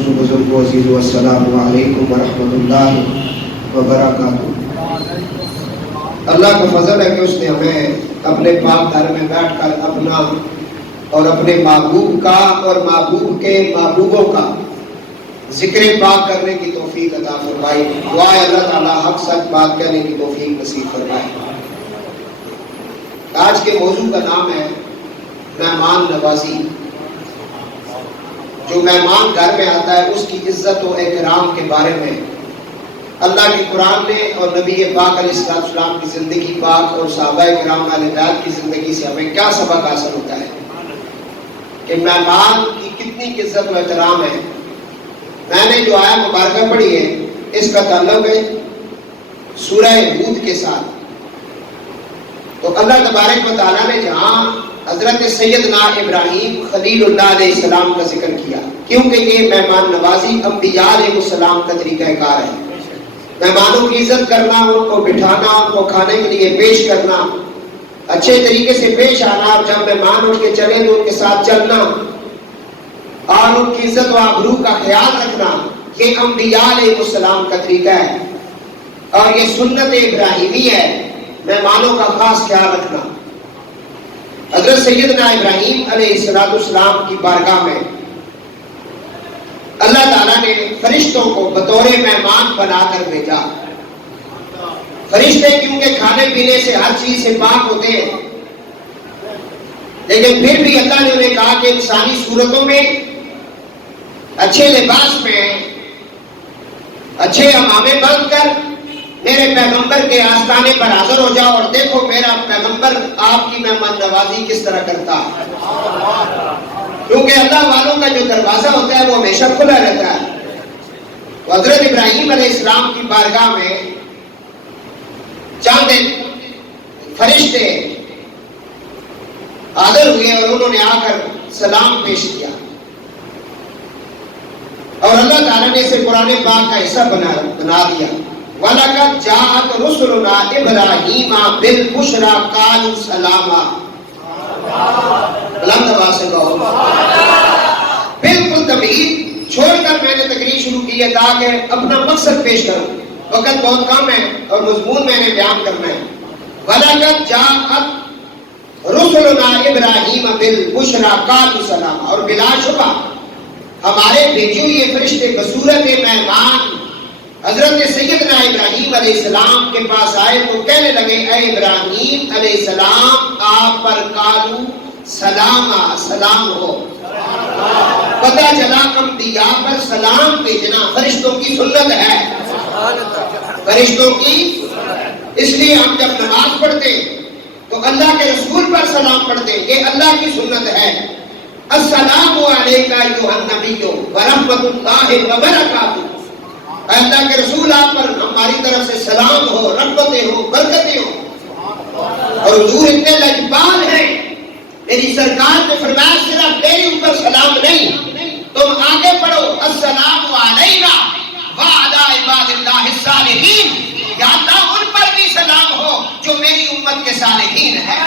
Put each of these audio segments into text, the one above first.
دوست بزرگ عزیز السلام علیکم ورحمۃ اللہ وبرکاتہ۔ اللہ کا فضل ہے کہ اس نے ہمیں اپنے پاک گھر میں بیٹھ کر اپنا اور اپنے محبوب کا اور محبوب کے محبوبوں کا ذکر پاک کرنے کی توفیق عطا فرمائی۔ دعا ہے اللہ تعالیٰ حق سچ بات کہنے کی توفیق نصیب فرمائے۔ آج کے موضوع کا نام ہے مہمان نوازی۔ جو مہمان گھر میں آتا ہے اس کی عزت و اکرام کے بارے میں اللہ کی قرآن نے اور نبی پاک علیہ السلام کی زندگی پاک اور صحابہ کرام اہل بیت کی زندگی سے ہمیں کیا سبق حاصل ہوتا ہے کہ مہمان کی کتنی عزت و احترام ہے۔ میں نے جو آیت مبارکہ پڑھی ہے اس کا تعلق ہے سورہ ہود کے ساتھ۔ تو اللہ تبارک و تعالیٰ نے جہاں حضرت سیدنا ابراہیم خلیل اللہ علیہ السلام کا ذکر کیا، کیونکہ یہ مہمان نوازی انبیاء علیہ السلام کا طریقہ کار ہے۔ مہمانوں کی عزت کرنا، ان کو بٹھانا، ان کو کھانے کے لیے پیش کرنا، اچھے طریقے سے پیش آنا، اور جب مہمان اٹھ کے چلے تو ان کے ساتھ چلنا اور ان کی عزت و آبرو کا خیال رکھنا، یہ انبیاء علیہ السلام کا طریقہ ہے اور یہ سنت ابراہیمی ہے، مہمانوں کا خاص خیال رکھنا۔ حضرت سیدنا ابراہیم علیہ السلام کی بارگاہ میں اللہ تعالیٰ نے فرشتوں کو بطور مہمان بنا کر بھیجا۔ فرشتے کیونکہ کھانے پینے سے ہر چیز سے پاک ہوتے ہیں، لیکن پھر بھی اللہ نے انہیں کہا کہ انسانی صورتوں میں اچھے لباس میں اچھے عمامے باندھ کر میرے پیغمبر کے آستانے پر حاضر ہو جاؤ اور دیکھو میرا پیغمبر آپ کی مہمان نوازی کس طرح کرتا ہے۔ کیونکہ اللہ والوں کا جو دروازہ ہوتا ہے وہ ہمیشہ کھلا رہتا ہے۔ تو حضرت ابراہیم علیہ السلام کی بارگاہ میں چند فرشتے حاضر ہوئے اور انہوں نے آ کر سلام پیش کیا، اور اللہ تعالیٰ نے اسے قرآن پاک کا حصہ بنا دیا۔ وَلَقَدْ جَاءَتْ رُسُلُنَا إِبْرَاهِيمَ بِالْبُشْرَىٰ قَالُوا سَلَامًا۔ بلند آواز سے کہو بالکل تمہید چھوڑ کر میں نے تقریر شروع کی ہے تاکہ اپنا مقصد پیش کروں، وقت بہت کم ہے اور مضمون میں نے بیان کرنا ہے۔ وَلَقَدْ جَاءَتْ رُسُلُنَا إِبْرَاهِيمَ بِالْبُشْرَىٰ قَالُوا سَلَامًا، اور بلا شبہ ہمارے بھیجے ہوئے فرشتے بصورت مہمان حضرت سیدنا ابراہیم علیہ السلام کے پاس آئے تو کہنے لگے اے ابراہیم علیہ السلام آپ پر قالو سلام، سلام ہو۔ پتہ چلا انبیاء پر سلام بھیجنا فرشتوں کی سنت ہے، فرشتوں کی۔ اس لیے ہم جب نماز پڑھتے تو اللہ کے رسول پر سلام پڑھتے، یہ اللہ کی سنت ہے۔ السلام علیکہ ایھا النبی ورحمۃ اللہ وبرکاتہ۔ اللہ کے رسول آپ پر ہماری طرف سے سلام ہو، رحمتیں ہو، برکتیں ہو۔ اور حضور اتنے لجپال ہیں، میری سرکار نے فرمایا صرف میرے اوپر سلام نہیں، تم آگے پڑھو السلام علینا وعلی عباد اللہ الصالحین، یا اللہ ان پر بھی سلام ہو جو میری امت کے صالحین ہیں۔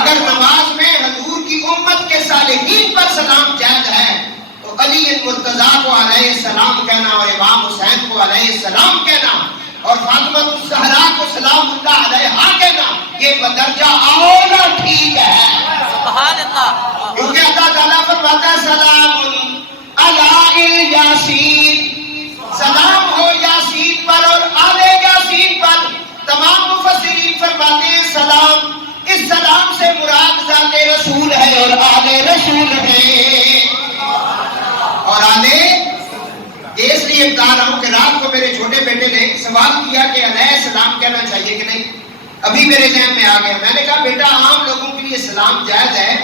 اگر نماز میں حضور کی امت کے صالحین پر سلام جائز ہے تو علی مرتضیٰ کو علیہ السلام کہنا اور امام حسین کو علیہ السلام کہنا اور فاطمہ الزہرا کو سلام اللہ علیہا کہنا یہ بدرجہ اولا ٹھیک ہے۔ سبحان اللہ، کیونکہ اللہ تعالیٰ فرماتا ہے سلام علی الیاسین، سلام ہو یاسین پر اور آل یاسین پر۔ تمام مفسرین فرماتے ہیں سلام، اس سلام سے مراد ذات رسول ہے اور آل رسول ہے۔ اور آلے اس لیے بتا رہا ہوں کہ رات کو میرے چھوٹے بیٹے نے سوال کیا کہ علیہ السلام کہنا چاہیے کہ نہیں، ابھی میرے ذہن میں آ گیا۔ میں نے کہا بیٹا عام لوگوں کے لیے سلام جائز ہے،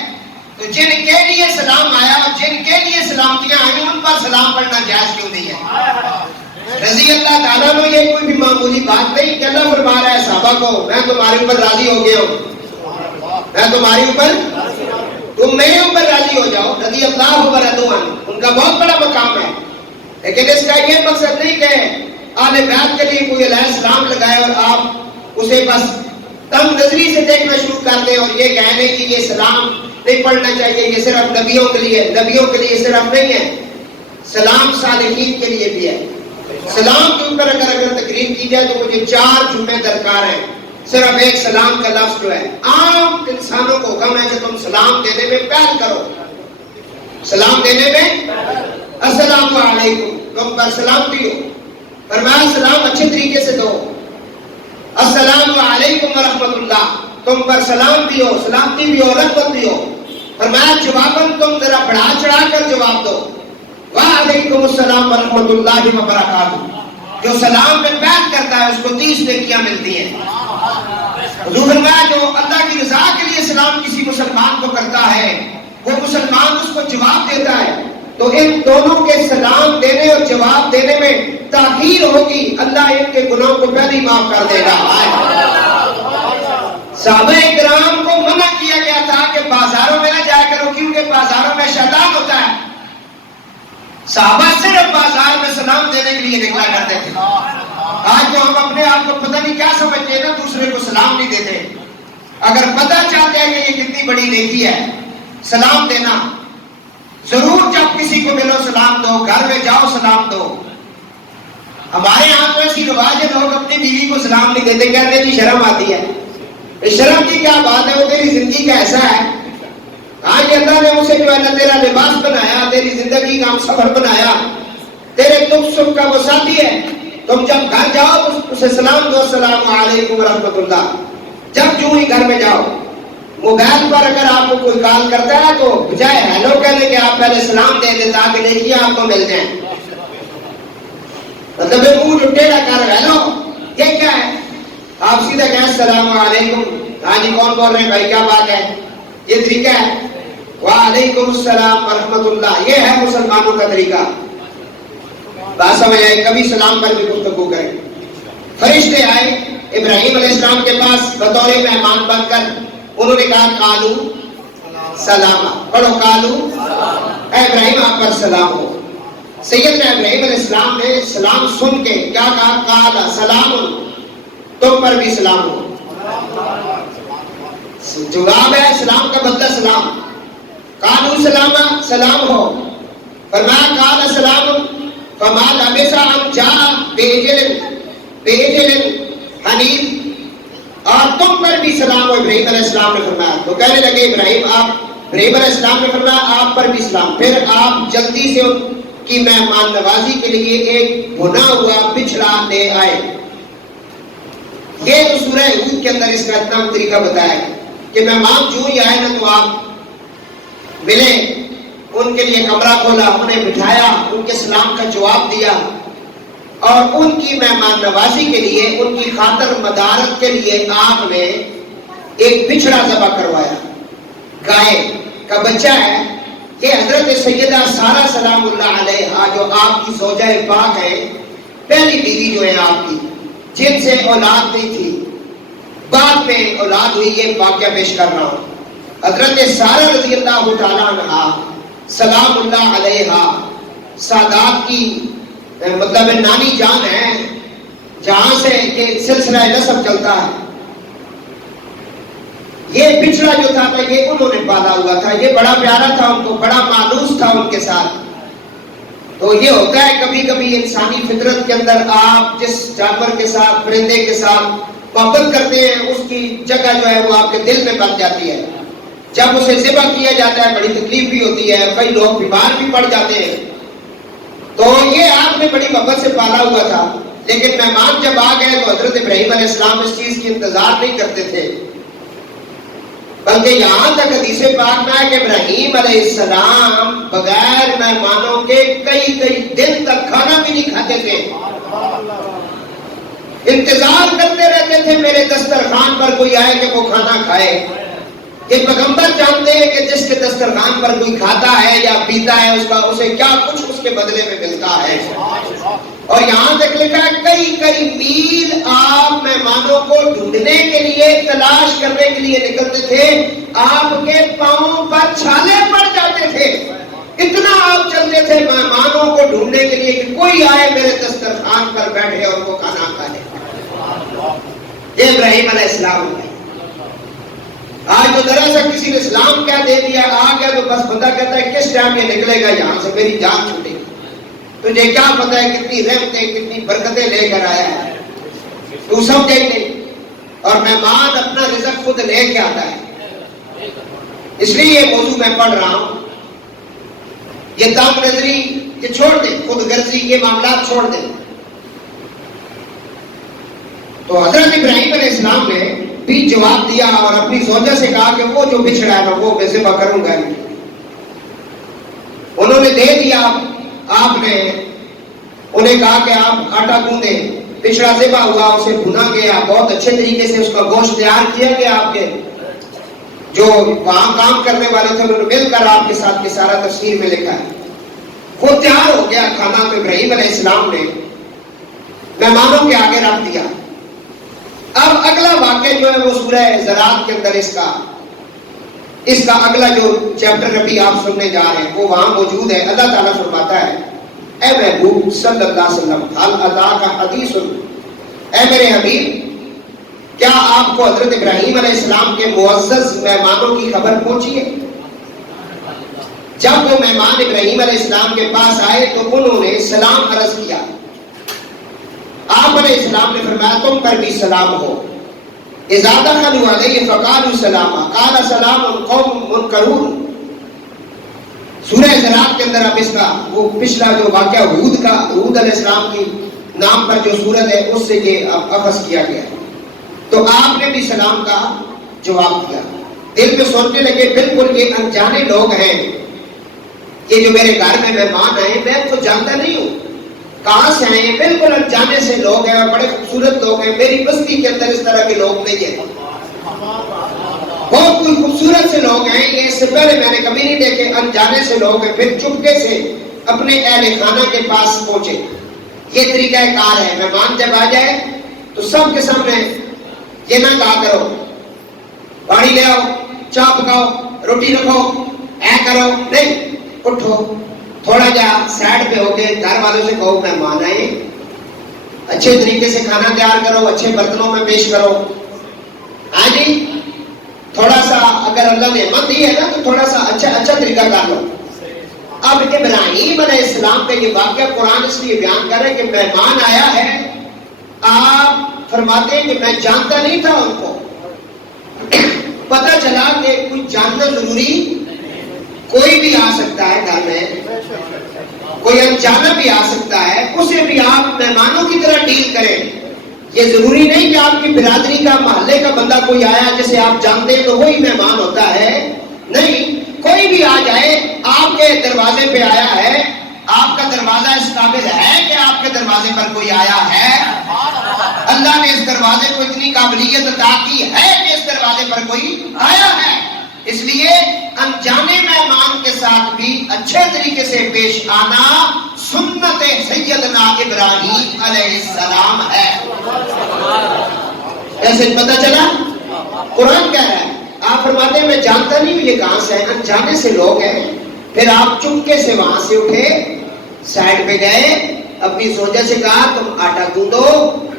تو جن کے لیے سلام آیا اور جن کے لیے سلامتیاں آئیں ان پر سلام پڑھنا جائز کیوں نہیں ہے؟ رضی اللہ تعالیٰ نے یہ کوئی بھی معمولی بات نہیں کہ اللہ فرما رہا ہے صحابہ کو میں تمہارے اوپر راضی ہو گیا ہوں، میں تمہارے اوپر، تم میرے اوپر راضی ہو جاؤ، رضی اللہ ورضوا عنہ، ان کا بہت بڑا مقام ہے۔ لیکن اس کا یہ مقصد نہیں کہ آل بیت کے لیے کوئی علیہ السلام لگائے اور آپ اسے بس تنگ نظری سے دیکھنا شروع کر دیں اور یہ کہنے کہ یہ سلام نہیں پڑھنا چاہیے، یہ صرف نبیوں کے لیے، نبیوں کے لیے صرف نہیں ہے۔ سلام صالحین کے لیے بھی ہے. سلام کے اوپر اگر تقریر کی جائے تو مجھے 4 جملے درکار ہیں. صرف ایک سلام کا لفظ جو ہے، عام انسانوں کو حکم ہے کہ تم سلام دینے میں پہل کرو. سلام دینے میں السلام علیکم، تم پر سلامتی ہو. فرمایا سلام اچھے طریقے سے دو. السلام علیکم ورحمۃ اللہ، تم پر سلام بھی ہو، سلامتی بھی ہو، رحمت بھی ہو. فرمایا جواباً تم ذرا بڑھا چڑھا کر جواب دو. وعلیکم السلام ورحمۃ اللہ وبرکاتہ. جو سلام میں پہل کرتا ہے اس کو 30 نیکیاں ملتی ہیں. حضور فرمایا جو اللہ کی رضا کے لیے سلام کسی مسلمان کو کرتا ہے وہ مسلمان اس کو جواب دیتا ہے، تو ان دونوں کے سلام دینے اور جواب دینے میں تاخیر ہوگی، اللہ ان کے گناہوں کو پہلے ہی معاف کر دے گا. صحابہ کرام کو منع کیا گیا تھا کہ بازاروں میں نہ جایا کرو کیونکہ بازاروں میں شیطان ہوتا ہے. صحابہ صرف بازار میں سلام دینے کے لیے نکلا کرتے تھے. آج تو ہم اپنے آپ کو پتہ نہیں کیا سمجھتے ہیں نا، دوسرے کو سلام نہیں دیتے. اگر پتہ چاہتے ہیں کہ یہ کتنی بڑی نیکی ہے سلام دینا، ضرور جب کسی کو ملو سلام دو، گھر میں جاؤ سلام دو. ہمارے یہاں تو ایسی رواج ہے لوگ اپنی بیوی کو سلام نہیں دیتے، کہتے ہیں شرم آتی ہے. شرم کی کیا بات ہے، وہ تیری زندگی کا ایسا ہے. آج اللہ نے اسے جو ہے نا تیرا لباس بنایا، تیری زندگی کا سفر بنایا، تیرے دکھ سکھ کا وہ ساتھی ہے. تم جب گھر جاؤ تو اسے سلام دو، السلام علیکم ورحمۃ اللہ. جب جو ہی گھر میں جاؤ، موبائل پر اگر آپ کو کوئی کال کرتا ہے تو بجائے ہیلو کہنے کے آپ پہلے سلام دے دیں تاکہ نیکیاں آپ کو مل جائیں. مطلب منہ جو ٹیڑھا کر ہیلو، یہ کیا ہے؟ آپ سیدھا کہیں السلام علیکم. ہاں جی کون بول رہے ہیں بھائی، کیا بات ہے؟ یہ طریقہ ہے. وعلیکم السلام ورحمۃ اللہ، یہ ہے مسلمانوں کا طریقہ. بات سمجھ آئے؟ کبھی سلام پر بھی گفتگو کریں. فرشتے آئے ابراہیم علیہ السلام کے پاس بطور مہمان بن کر، انہوں نے کہا کالو سلامہ. پڑھو کالو، اے ابراہیم آپ پر سلام ہو. سیدنا ابراہیم علیہ السلام نے سلام سن کے کیا کہا؟ کالا سلام، تم پر بھی سلام ہو. جواب ہے سلام کا بدلہ سلام. کالو سلامہ، سلام ہو. فرمایا کالا سلام فما لبث ان جاء بعجل حنیذ، اور تم پر بھی سلام ہو. ابراہیم علیہ السلام نے فرمایا. تو کہنے لگے ابراہیم علیہ السلام نے فرمایا آپ پر بھی سلام. پھر آپ جلدی سے ان کی مہمان نوازی کے لیے ایک بھنا ہوا بچھڑا لے آئے. یہ تو سورہ ہود کے اندر اس کا اتنا طریقہ بتایا ہے کہ مہمان جو ہی آئے نا تو آپ ملے، ان کے لیے کمرہ کھولا، انہیں بٹھایا، ان کے سلام کا جواب دیا، اور ان کی مہمان نوازی کے لیے، ان کی خاطر مدارت کے لیے آپ نے ایک بچھڑا ذبح کروایا. گائے کا بچہ ہے. یہ حضرت سیدہ سارہ سلام اللہ علیہا جو آپ کی زوجہ پاک ہے، پہلی بیوی جو ہے آپ کی، جن سے اولاد نہیں تھی، بعد میں اولاد ہوئی. یہ واقعہ پیش کر رہا ہوں. حضرت سارہ رضی اللہ تعالیٰ عنہا سلام اللہ علیہا سادات کی مطلب نانی جان ہے، جہاں سے یہ سلسلہ نسب چلتا ہے. یہ بچڑا جو تھا یہ انہوں نے پالا ہوا تھا. یہ بڑا پیارا تھا ان کو، بڑا مانوس تھا ان کے ساتھ. تو یہ ہوتا ہے کبھی کبھی انسانی فطرت کے اندر آپ جس جانور کے ساتھ، پرندے کے ساتھ محبت کرتے ہیں، اس کی جگہ جو ہے وہ آپ کے دل میں بن جاتی ہے. جب اسے ذبح کیا جاتا ہے بڑی تکلیف بھی ہوتی ہے، کئی لوگ بیمار بھی پڑ جاتے ہیں. تو یہ آپ نے بڑی محبت سے پالا ہوا تھا. لیکن مہمان جب آ گئے تو حضرت ابراہیم علیہ السلام اس چیز کی انتظار نہیں کرتے تھے، بلکہ یہاں تک حدیث پاک میں ہے کہ ابراہیم علیہ السلام بغیر مہمانوں کے کئی دن تک کھانا بھی نہیں کھاتے تھے. انتظار کرتے رہتے تھے میرے دسترخوان پر کوئی آئے کہ وہ کھانا کھائے. یہ پیغمبر جانتے ہیں کہ جس کے دسترخوان پر کوئی کھاتا ہے یا پیتا ہے اسے کیا کچھ اس کے بدلے میں ملتا ہے. اور یہاں تک لکھا ہے کئی میل آپ مہمانوں کو ڈھونڈنے کے لیے، تلاش کرنے کے لیے نکلتے تھے. آپ کے پاؤں پر چھالے پڑ جاتے تھے، اتنا آپ چلتے تھے مہمانوں کو ڈھونڈنے کے لیے کہ کوئی آئے میرے دسترخوان پر بیٹھے اور وہ کھانا کھائے. یہ ابراہیم علیہ السلام ہے. آج تو دراصل کسی نے اسلام کیا دے دیا، آ گیا تو بس بندہ کہتا ہے کس ٹائم یہ نکلے گا یہاں سے، میری جان چھوٹے گی. تجھے کیا پتا ہے کتنی رحمتیں کتنی برکتیں لے کر آیا ہے، تو سمجھے ہی نہیں۔ اور مہمان اپنا رزق خود لے کے آتا ہے۔ اس لیے یہ موضوع میں پڑھ رہا ہوں، یہ دام نظری یہ چھوڑ دیں، خود غرضی یہ معاملات چھوڑ دیں۔ تو حضرت ابراہیم علیہ السلام نے بھی جواب دیا اور اپنی زوجہ سے کہا کہ وہ جو بچھڑا ہے نا وہ میں ذبح کروں گا۔ انہوں نے دے دیا، آپ نے انہیں کہا کہ آپ آٹا گوندیں، بچھڑا ذبح ہوا، اسے بھنا گیا، بہت اچھے طریقے سے اس کا گوشت تیار کیا گیا۔ آپ کے جو وہاں کام کرنے والے تھے انہوں نے مل کر آپ کے ساتھ کی سارا تفسیر میں لکھا ہے۔ وہ تیار ہو گیا کھانا، تو ابراہیم علیہ السلام نے مہمانوں کے آگے رکھ دیا۔ اب اگلا واقعہ جو ہے وہ سورہ زراعت کے اندر اس کا اگلا جو چیپٹر ابھی آپ سننے جا رہے ہیں وہ وہاں موجود ہے۔ اللہ تعالیٰ فرماتا ہے، اے محبوب صلی اللہ علیہ وسلم، حل اتاک حدیث، اے میرے حبیب کیا آپ کو حضرت ابراہیم علیہ السلام کے معزز مہمانوں کی خبر پہنچی ہے؟ جب وہ مہمان ابراہیم علیہ السلام کے پاس آئے تو انہوں نے سلام عرض کیا۔ آپ علیہ السلام نے فرمایا تم پر بھی سلام ہو۔ اذا دخلوا علیہ فقالوا سلاما قال سلام قوم منکرون۔ سورہ زراعت کے اندر اب اس کا وہ پچھلا جو واقعہ ہود علیہ السلام کی نام پر جو سورت ہے اس سے یہ اخذ کیا گیا، تو آپ نے بھی سلام کا جواب دیا۔ دل میں سوچنے لگے بالکل یہ انجانے لوگ ہیں، یہ جو میرے گھر میں مہمان آئے میں ان کو جانتا نہیں ہوں، کہاں سے آئے ہیں؟ بالکل انجانے سے لوگ ہیں اور بڑے خوبصورت لوگ ہیں، میری بستی کے اندر اس طرح کے لوگ نہیں ہیں، بہت کوئی خوبصورت سے لوگ ہیں، یہ اس سے پہلے میں نے کبھی نہیں دیکھے، انجانے سے لوگ ہیں۔ پھر چپکے سے اپنے اہل خانہ کے پاس پہنچے۔ یہ طریقہ کار ہے، مہمان جب آ جائے تو سب کے سامنے یہ نہ کہا کرو پانی لے آؤ، چاہ پکاؤ، روٹی رکھو، اے کرو، نہیں، اٹھو، تھوڑا جا سائڈ پہ ہو کے گھر والوں سے کہو مہمان آئے، اچھے طریقے سے کھانا تیار کرو، اچھے برتنوں میں پیش کرو۔ ہاں جی، تھوڑا سا اگر اللہ نے ہمت دی ہے نا تو تھوڑا سا اچھا طریقہ کر لو۔ اب ابراہیم علیہ السلام کا یہ واقعہ قرآن اس لیے بیان کر رہے کہ مہمان آیا ہے، آپ فرماتے ہیں کہ میں جانتا نہیں تھا ان کو، پتہ چلا کہ کچھ جاننا ضروری، کوئی بھی آ سکتا ہے گھر میں، کوئی انجانا بھی آ سکتا ہے، اسے بھی آپ مہمانوں کی طرح ڈیل کریں۔ یہ ضروری نہیں کہ آپ کی برادری کا محلے کا بندہ کوئی آیا جسے آپ جانتے ہیں تو وہی مہمان ہوتا ہے، نہیں، کوئی بھی آ جائے، آپ کے دروازے پہ آیا ہے، آپ کا دروازہ اس قابل ہے کہ آپ کے دروازے پر کوئی آیا ہے؟ اللہ نے اس دروازے کو اتنی قابلیت عطا کی ہے کہ اس دروازے پر کوئی آیا ہے، اس لیے انجانے مہمان کے ساتھ بھی اچھے طریقے سے پیش آنا سنت سیدنا ابراہیم علیہ السلام ہے۔ ایسے پتہ چلا؟ قرآن کہہ رہا ہے، آپ فرماتے ہیں میں جانتا نہیں ہوں یہ کہاں سے ہے، انجانے سے لوگ ہیں۔ پھر آپ چپکے سے وہاں سے اٹھے، سائڈ پہ گئے، اپنی زوجہ سے کہا تم آٹا گوندو،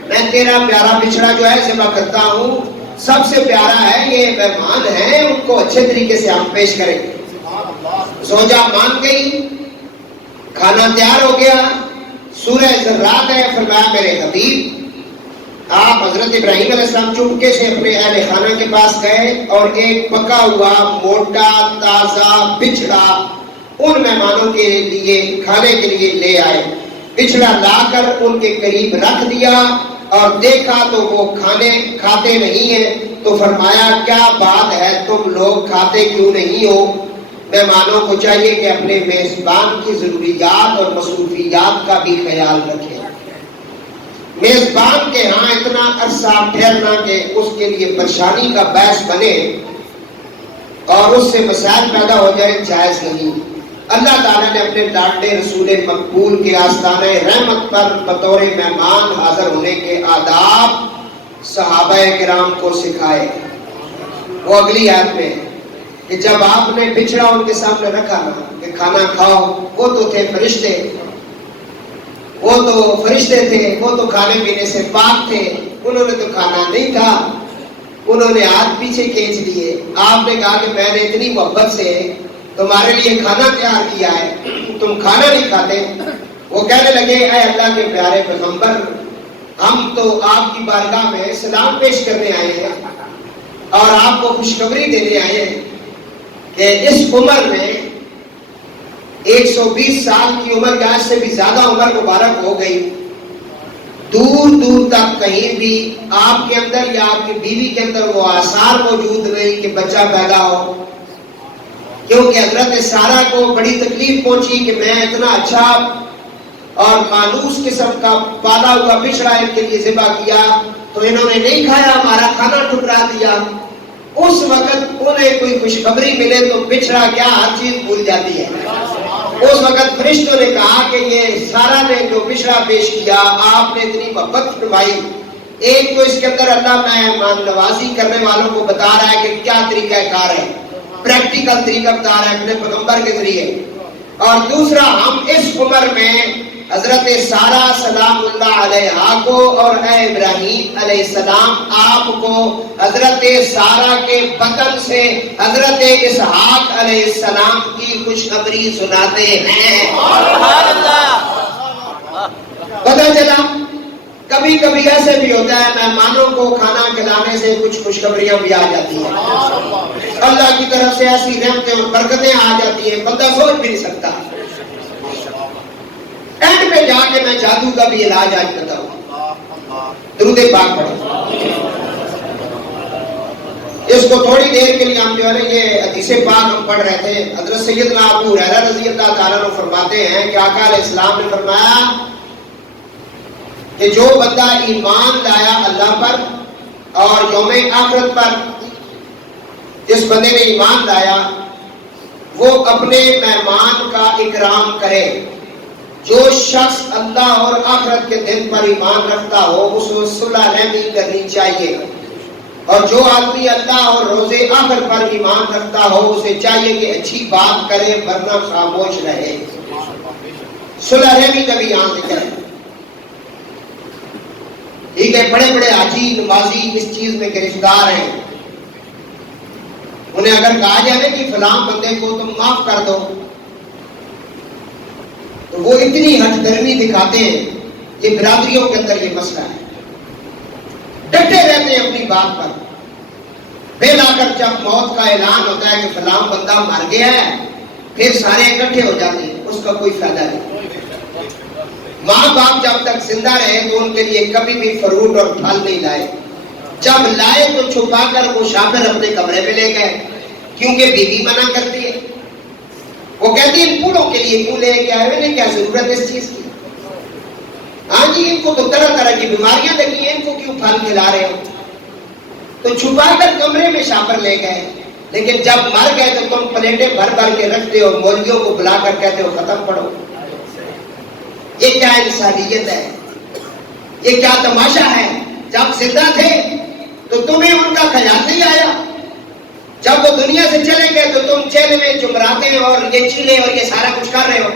میں تیرا پیارا بچڑا جو ہے ذبح کرتا ہوں، سب سے پیارا ہے، یہ مہمان ہیں، ان کو اچھے طریقے سے ہم پیش کریں۔ زوجہ مان گئی، کھانا تیار ہو گیا۔ سورہ ذرات ہے، فرمایا میرے حبیب آپ حضرت ابراہیم علیہ السلام چپکے سے اپنے اہل خانہ کے پاس گئے اور ایک پکا ہوا موٹا تازہ بچھڑا ان مہمانوں کے لیے کھانے کے لیے لے آئے۔ بچھڑا لا کر ان کے قریب رکھ دیا اور دیکھا تو وہ کھاتے نہیں ہیں، تو فرمایا کیا بات ہے، تم لوگ کھاتے کیوں نہیں ہو؟ مہمانوں کو چاہیے کہ اپنے میزبان کی ضروریات اور مصروفیات کا بھی خیال رکھیں۔ میزبان کے ہاں اتنا عرصہ ٹھہرنا کہ اس کے لیے پریشانی کا باعث بنے اور اس سے مسائل پیدا ہو جائے جائز نہیں۔ اللہ تعالیٰ نے اپنے لاڈلے رسول مقبول کے آستانہ رحمت پر بطور مہمان حاضر ہونے کے آداب صحابہ کرام کو سکھائے۔ وہ اگلی آیت میں کہ جب آپ نے بچھڑا ان کے سامنے رکھا نا کہ کھانا کھاؤ، وہ تو تھے فرشتے، وہ تو کھانے پینے سے پاک تھے، انہوں نے تو کھانا نہیں کھا، انہوں نے ہاتھ پیچھے کھینچ لیے۔ آپ نے کہا کہ میں نے اتنی محبت سے تمہارے لیے کھانا تیار کیا ہے، تم کھانا نہیں کھاتے۔ وہ کہنے لگے اے اللہ کے پیارے پیغمبر، ہم تو آپ کی بارگاہ میں سلام پیش کرنے آئے ہیں اور آپ کو خوشخبری دینے آئے ہیں کہ اس عمر میں 120 سال کی عمر یا اس سے بھی زیادہ عمر مبارک ہو گئی، دور دور تک کہیں بھی آپ کے اندر یا آپ کی بیوی کے اندر وہ آثار موجود نہیں کہ بچہ پیدا ہو، کیونکہ حضرت سارہ کو بڑی تکلیف پہنچی کہ میں اتنا اچھا اور مانوس قسم کا پالا ہوا بچڑا ان کے لیے ذبح کیا تو انہوں نے نہیں کھایا، ہمارا کھانا ٹھکرا دیا۔ اس وقت انہیں کوئی خوشخبری ملے تو بچڑا کیا ہر چیز بھول جاتی ہے۔ اس وقت فرشتوں نے کہا کہ یہ سارہ نے جو بچڑا پیش کیا، آپ نے اتنی محبت فرمائی، ایک تو اس کے اندر اللہ مہمان نوازی کرنے والوں کو بتا رہا ہے کہ کیا طریقہ کار ہے، پریکٹیکل طریقہ بتا رہا ہے اپنے پیغمبر کے ذریعے، اور دوسرا ہم اس عمر میں حضرت سارہ سلام اللہ علیہا کو اور اے ابراہیم علیہ السلام آپ کو حضرت سارہ کے بطن سے حضرت اسحاق علیہ السلام کی خوشخبری سناتے ہیں۔ پتہ چلا کبھی کبھی ایسے بھی ہوتا ہے مہمانوں کو کھانا کھلانے سے کچھ خوشخبریاں بھی آ جاتی ہیں، اللہ کی طرف سے ایسی رحمتیں اور برکتیں آ جاتی ہیں بندہ سوچ بھی نہیں سکتا۔ اینڈ میں جا کے میں جادو کا بھی علاج آج بتاؤں، درود پاک پڑھیں۔ اس کو تھوڑی دیر کے لیے ہم جو ہے یہ حدیث پاک ہم پڑھ رہے تھے، حضرت سیدنا ابو ہریرہ رضی اللہ تعالیٰ عنہ فرماتے ہیں کہ آقا علیہ السلام نے فرمایا کہ جو بندہ ایمان لایا اللہ پر اور یوم آخرت پر، جس بندے نے ایمان لایا وہ اپنے مہمان کا اکرام کرے۔ جو شخص اللہ اور آخرت کے دن پر ایمان رکھتا ہو اس کو صلح رحمی کرنی چاہیے، اور جو آدمی اللہ اور روز آخر پر ایمان رکھتا ہو اسے چاہیے کہ اچھی بات کرے ورنہ خاموش رہے۔ صلح رحمی کا بھی یہاں ذکر ہے۔ ٹھیک ہے، بڑے بڑے حاجی نمازی اس چیز میں گرفتار ہیں، انہیں اگر کہا جائے کہ فلاں بندے کو تم معاف کر دو تو وہ اتنی ہٹ درمی دکھاتے ہیں۔ یہ برادریوں کے اندر یہ مسئلہ ہے، ڈٹے رہتے ہیں اپنی بات پر، پھر آ کر جب موت کا اعلان ہوتا ہے کہ فلاں بندہ مر گیا ہے پھر سارے اکٹھے ہو جاتے ہیں، اس کا کوئی فائدہ نہیں۔ ماں باپ جب تک زندہ رہے تو ان کے لیے کبھی بھی فروٹ اور پھل نہیں لائے، جب لائے تو چھپا کر وہ شاپر اپنے کمرے میں لے گئے، کیونکہ بیوی منع کرتی ہے، وہ کہتی ہے ان پھولوں کے لیے کیوں لے کے آئے، انہیں کیا ضرورت ہے اس چیز کی، ہاں جی ان کو تو طرح طرح کی بیماریاں لگی ہیں، ان کو کیوں پھل کھلا رہے ہو، تو چھپا کر کمرے میں شاپر لے گئے۔ لیکن جب مر گئے تو تم پلیٹیں بھر بھر کے رکھتے ہو، مولویوں کو بلا کر کہتے ہو ختم پڑھو۔ یہ کیا انسانیت ہے، یہ کیا تماشا ہے؟ جب زندہ تھے تو تمہیں ان کا خیال نہیں آیا، جب وہ دنیا سے چلے گئے تو تم چہرے میں چمراتے اور یہ چیلے اور یہ سارا کچھ کر رہے ہو،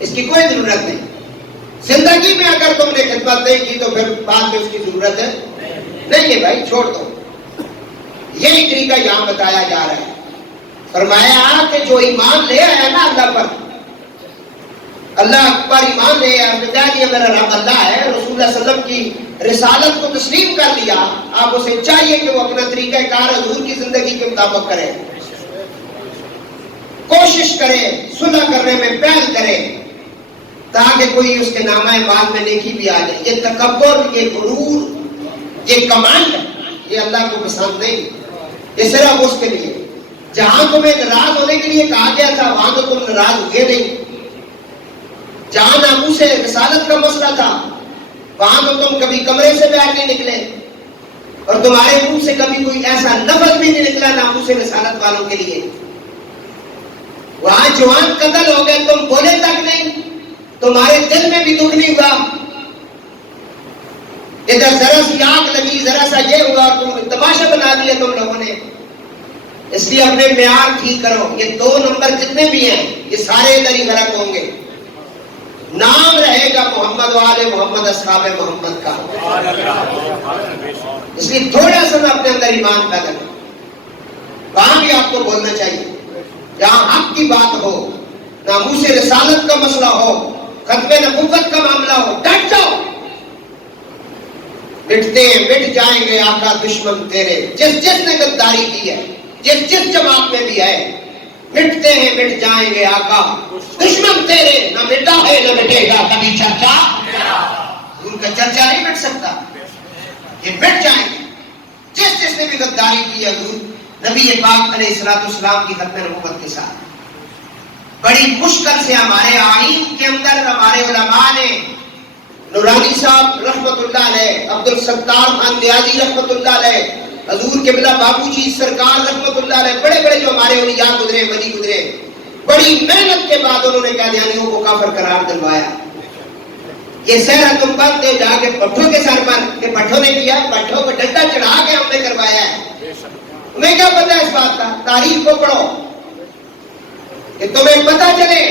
اس کی کوئی ضرورت نہیں۔ زندگی میں اگر تم نے خدمت نہیں کی تو پھر بعد میں اس کی ضرورت ہے نہیں ہے، بھائی چھوڑ دو۔ یہی طریقہ یہاں بتایا جا رہا ہے، فرمایا کہ جو ایمان لے آیا نا اللہ پر، اللہ پر ایمان لے آیا، کہہ میرا رب اللہ ہے، رسول اللہ صلی اللہ علیہ وسلم کی رسالت کو تسلیم کر لیا، آپ اسے چاہیے کہ وہ اپنا طریقہ کار حضور کی زندگی کے مطابق کرے، کوشش کرے، صلح کرنے میں پہل کرے تاکہ کوئی اس کے نامہ اعمال میں نیکی بھی آ جائے۔ یہ تکبر، یہ غرور، یہ کمانڈ یہ اللہ کو پسند نہیں، یہ صرف اس کے لیے، جہاں تمہیں ناراض ہونے کے لیے کہا گیا تھا وہاں تو تم ناراض ہوئے نہیں، جہاں ناموس رسالت کا مسئلہ تھا وہاں تو تم کبھی کمرے سے باہر نہیں نکلے، اور تمہارے منہ سے کبھی کوئی ایسا لفظ بھی نہیں نکلا ناموس رسالت والوں کے لیے۔ وہاں جوان قتل ہو گئے، تم بولے تک نہیں، تمہارے دل میں بھی دکھ نہیں ہوا، ادھر ذرا سی آگ لگی، ذرا سا یہ ہوا، تم تماشا بنا دیا تم لوگوں نے۔ اس لیے اپنے معیار ٹھیک کرو، یہ 2 نمبر جتنے بھی ہیں یہ سارے ادھر ہی غرق ہوں گے، نام رہے گا محمد والے محمد اصحاب محمد کا۔ اس لیے تھوڑا سا میں اپنے اندر ایمان پیدا کروں، وہاں بھی آپ کو بولنا چاہیے، جہاں حق کی بات ہو، ناموس رسالت کا مسئلہ ہو، ختم نبوت کا معاملہ ہو، ڈٹ جاؤ. مٹتے ہیں مٹ جائیں گے آقا دشمن تیرے، جس جس نے غداری کی ہے، جس جس جماعت میں بھی ہے، مٹتے ہیں مٹ جائیں گے آقا دشمن تیرے. نہ مٹا ہے نہ مٹے گا کبھی چرچا، ان کا چرچا نہیں مٹ سکتا، یہ مٹ جائیں گے. جس جس نے بھی غداری کی ہے حضور نبی پاک علیہ السلام کی ختم نبوت کے ساتھ بڑی مشکل سے ہمارے آئین کے اندر ہمارے علماء نے، نورانی صاحب رحمت اللہ علیہ، عبد الستار خان نیازی رحمت اللہ علیہ، حضور قبلہ بابو جی سرکار رحمت اللہ علیہ، بڑے بڑے جو ہمارے اولیاء گزرے ولی گزرے، بڑی محنت کے بعد انہوں نے قادیانیوں کو کافر قرار دلوایا. یہ سہرا تم بند دے جا کے پٹھوں کے سر پر، کہ پٹھوں نے کیا، پٹھوں کو ڈنڈا چڑھا کے ہم نے کروایا ہے. تمہیں کیا پتا ہے اس بات کا؟ تاریخ کو پڑھو کہ تمہیں پتا چلے.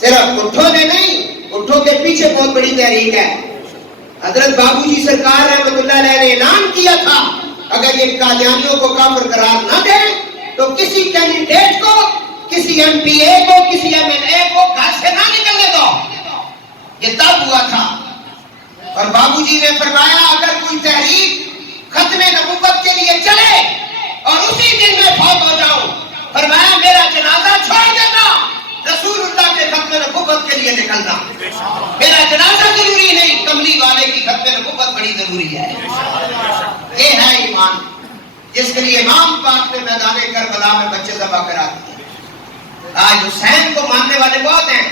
صرف پٹھوں نے نہیں، پٹھوں کے پیچھے بہت بڑی تحریک ہے. حضرت بابو جی سرکار رحمت اللہ علیہ نے اعلان کیا تھا اگر یہ قادیانیوں کو کافر قرار نہ دے تو کسی کینڈیڈیٹ کو، کسی ایم پی اے کو، کسی ایم ایل اے کو گھر سے نہ نکلنے دو. یہ تب ہوا تھا. اور بابو جی نے فرمایا اگر کوئی تحریک ختم نبوت کے لیے چلے اور اسی دن میں فوت ہو جاؤں، فرمایا میرا جنازہ چھوڑ دینا، رسول اللہ کے ختم نبوت کے لیے نکلنا. میرا جنازہ ضروری نہیں، کملی والے کی ختم نبوت بڑی ضروری ہے. یہ ہے ایمان جس کے لیے امام پاک نے میدان کربلا میں بچے ذبح کرا دیے. آج حسین کو ماننے والے بہت ہیں،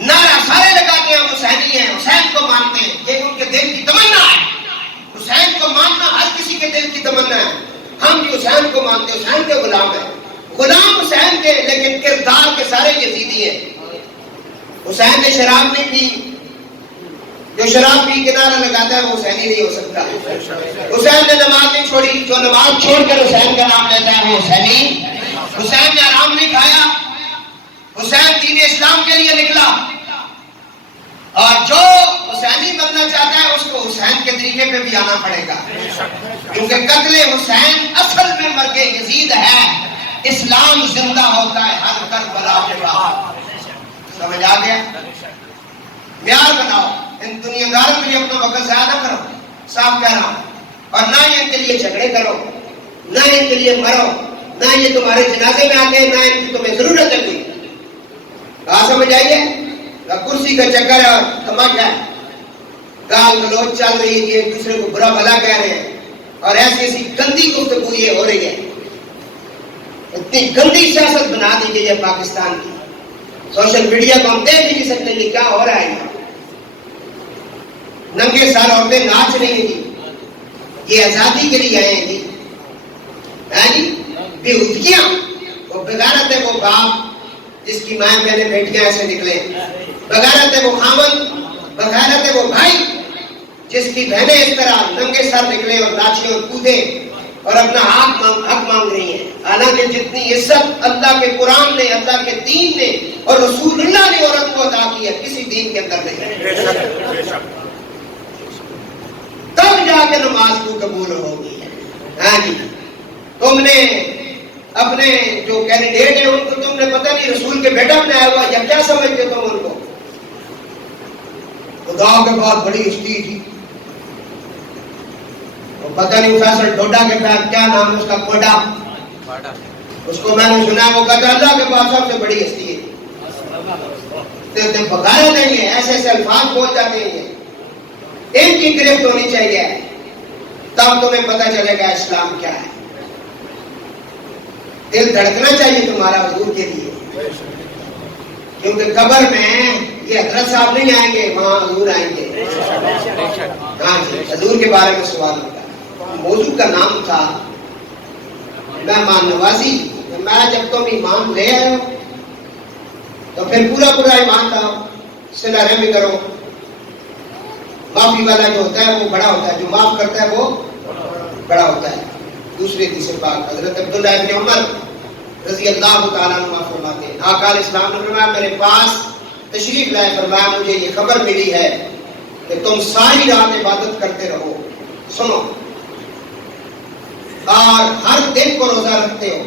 نعرہ سارے لگاتے ہیں حسینی ہیں، حسین کو مانتے ہیں، یہ ان کے دل کی تمنا ہے. حسین کو ماننا ہر کسی کے دل کی تمنا ہے. ہم بھی حسین کو مانتے ہیں، حسین کے غلام ہیں، غلام حسین کے، لیکن کردار کے سارے یزیدی ہیں. حسین نے شراب نہیں پی، جو شراب پی کے نعرہ لگاتا ہے وہ حسینی نہیں ہو سکتا. حسین نے نماز نہیں چھوڑی، جو نماز چھوڑ کر حسین کا نام لیتا ہے وہ حسینی. حسین نے آرام نہیں کھایا، حسین دین اسلام کے لیے نکلا. اور جو حسینی بننا چاہتا ہے اس کو حسین کے طریقے پہ بھی آنا پڑے گا، کیونکہ قتل حسین اصل میں مرگ یزید ہے. اسلام زندہ ہوتا ہے ہر کربلا کے بعد. سمجھ آ گیا؟ معیار بناؤ. ان دنیا داروں کے لیے اپنا وقت ضائع نہ کرو، صاف کہہ رہا ہوں. اور نہ ان کے لیے جھگڑے کرو، نہ ان کے لیے مرو، نہ یہ تمہارے جنازے میں آتے ہیں، نہ ان کی تمہیں ضرورت ہے کوئی. کہاں سمجھ آئیے؟ کرسی کا چکر ہے اور تماشا ہے، گال گلوچ چل رہی ہے، ایک دوسرے کو برا بھلا کہہ رہے ہیں، اور ایسی ایسی گندی گفتگو یہ ہو رہی ہے. اتنی گندی سیاست بنا دی گئی ہے پاکستان کی. سوشل میڈیا کو ہم دیکھ نہیں سکتے یہ کیا ہو رہا ہے. ننگے سر عورتیں ناچ رہی ہیں جی، یہ آزادی کے لیے آئے ہیں جی. بےحودگیاں. وہ بغیرت ہے وہ باپ جس کی مائیں بہنیں بیٹیاں ایسے نکلے، بغیرت ہے وہ خامن، بغیرت ہے وہ بھائی جس کی بہنیں اس طرح ننگے سر نکلے اور ناچے اور کودے اور اپنا حق مانگ رہی ہیں. حالانکہ جتنی عزت اللہ کے قرآن نے، اللہ کے دین نے اور رسول اللہ نے عورت کو عطا کی ہے کسی دین کے اندر نہیں. تب جا کے نماز کو قبول ہوگی. ہاں جی، تم نے اپنے جو کینڈیڈیٹ ہیں ان کو تم نے پتہ نہیں رسول کے بیٹا بنایا ہوا یا کیا سمجھتے تم ان کو؟ خدا کے بہت بڑی ہستی تھی، پتہ نہیں فیصل ڈوڈا کے بعد کیا نام ہے اس کا، کوڈا، اس کو میں نے سنا وہ کہتا اللہ کے پاس سب سے بڑی ہستی ہے. بغیر نہیں ہے، ایسے ایسے الفاظ بول جاتے ہیں. ان کی گرفت ہونی چاہیے، تب تمہیں پتہ چلے گا اسلام کیا ہے. دل دھڑکنا چاہیے تمہارا حضور کے لیے، کیونکہ قبر میں یہ حضرت صاحب نہیں آئیں گے، وہاں حضور آئیں گے. ہاں جی، حضور کے بارے میں سوال ہوگا. موضوع کا نام تھا مہمان نوازی. میں جب تم ایمان لے آئے ہو تو پھر پورا پورا ایمان لاؤ، صلہ رحمی کرو. معافی والا جو ہوتا ہے وہ بڑا ہوتا ہے، جو معاف کرتا ہے وہ بڑا ہوتا ہے. دوسری حدیث پاک حضرت عبداللہ ابن عمر رضی اللہ تعالیٰ عنہ فرماتے ہیں آقا علیہ السلام نے فرمایا میرے پاس تشریف لائے، فرمایا مجھے یہ خبر ملی ہے کہ تم ساری رات عبادت کرتے رہو، سنو، اور ہر دن کو روزہ رکھتے ہو.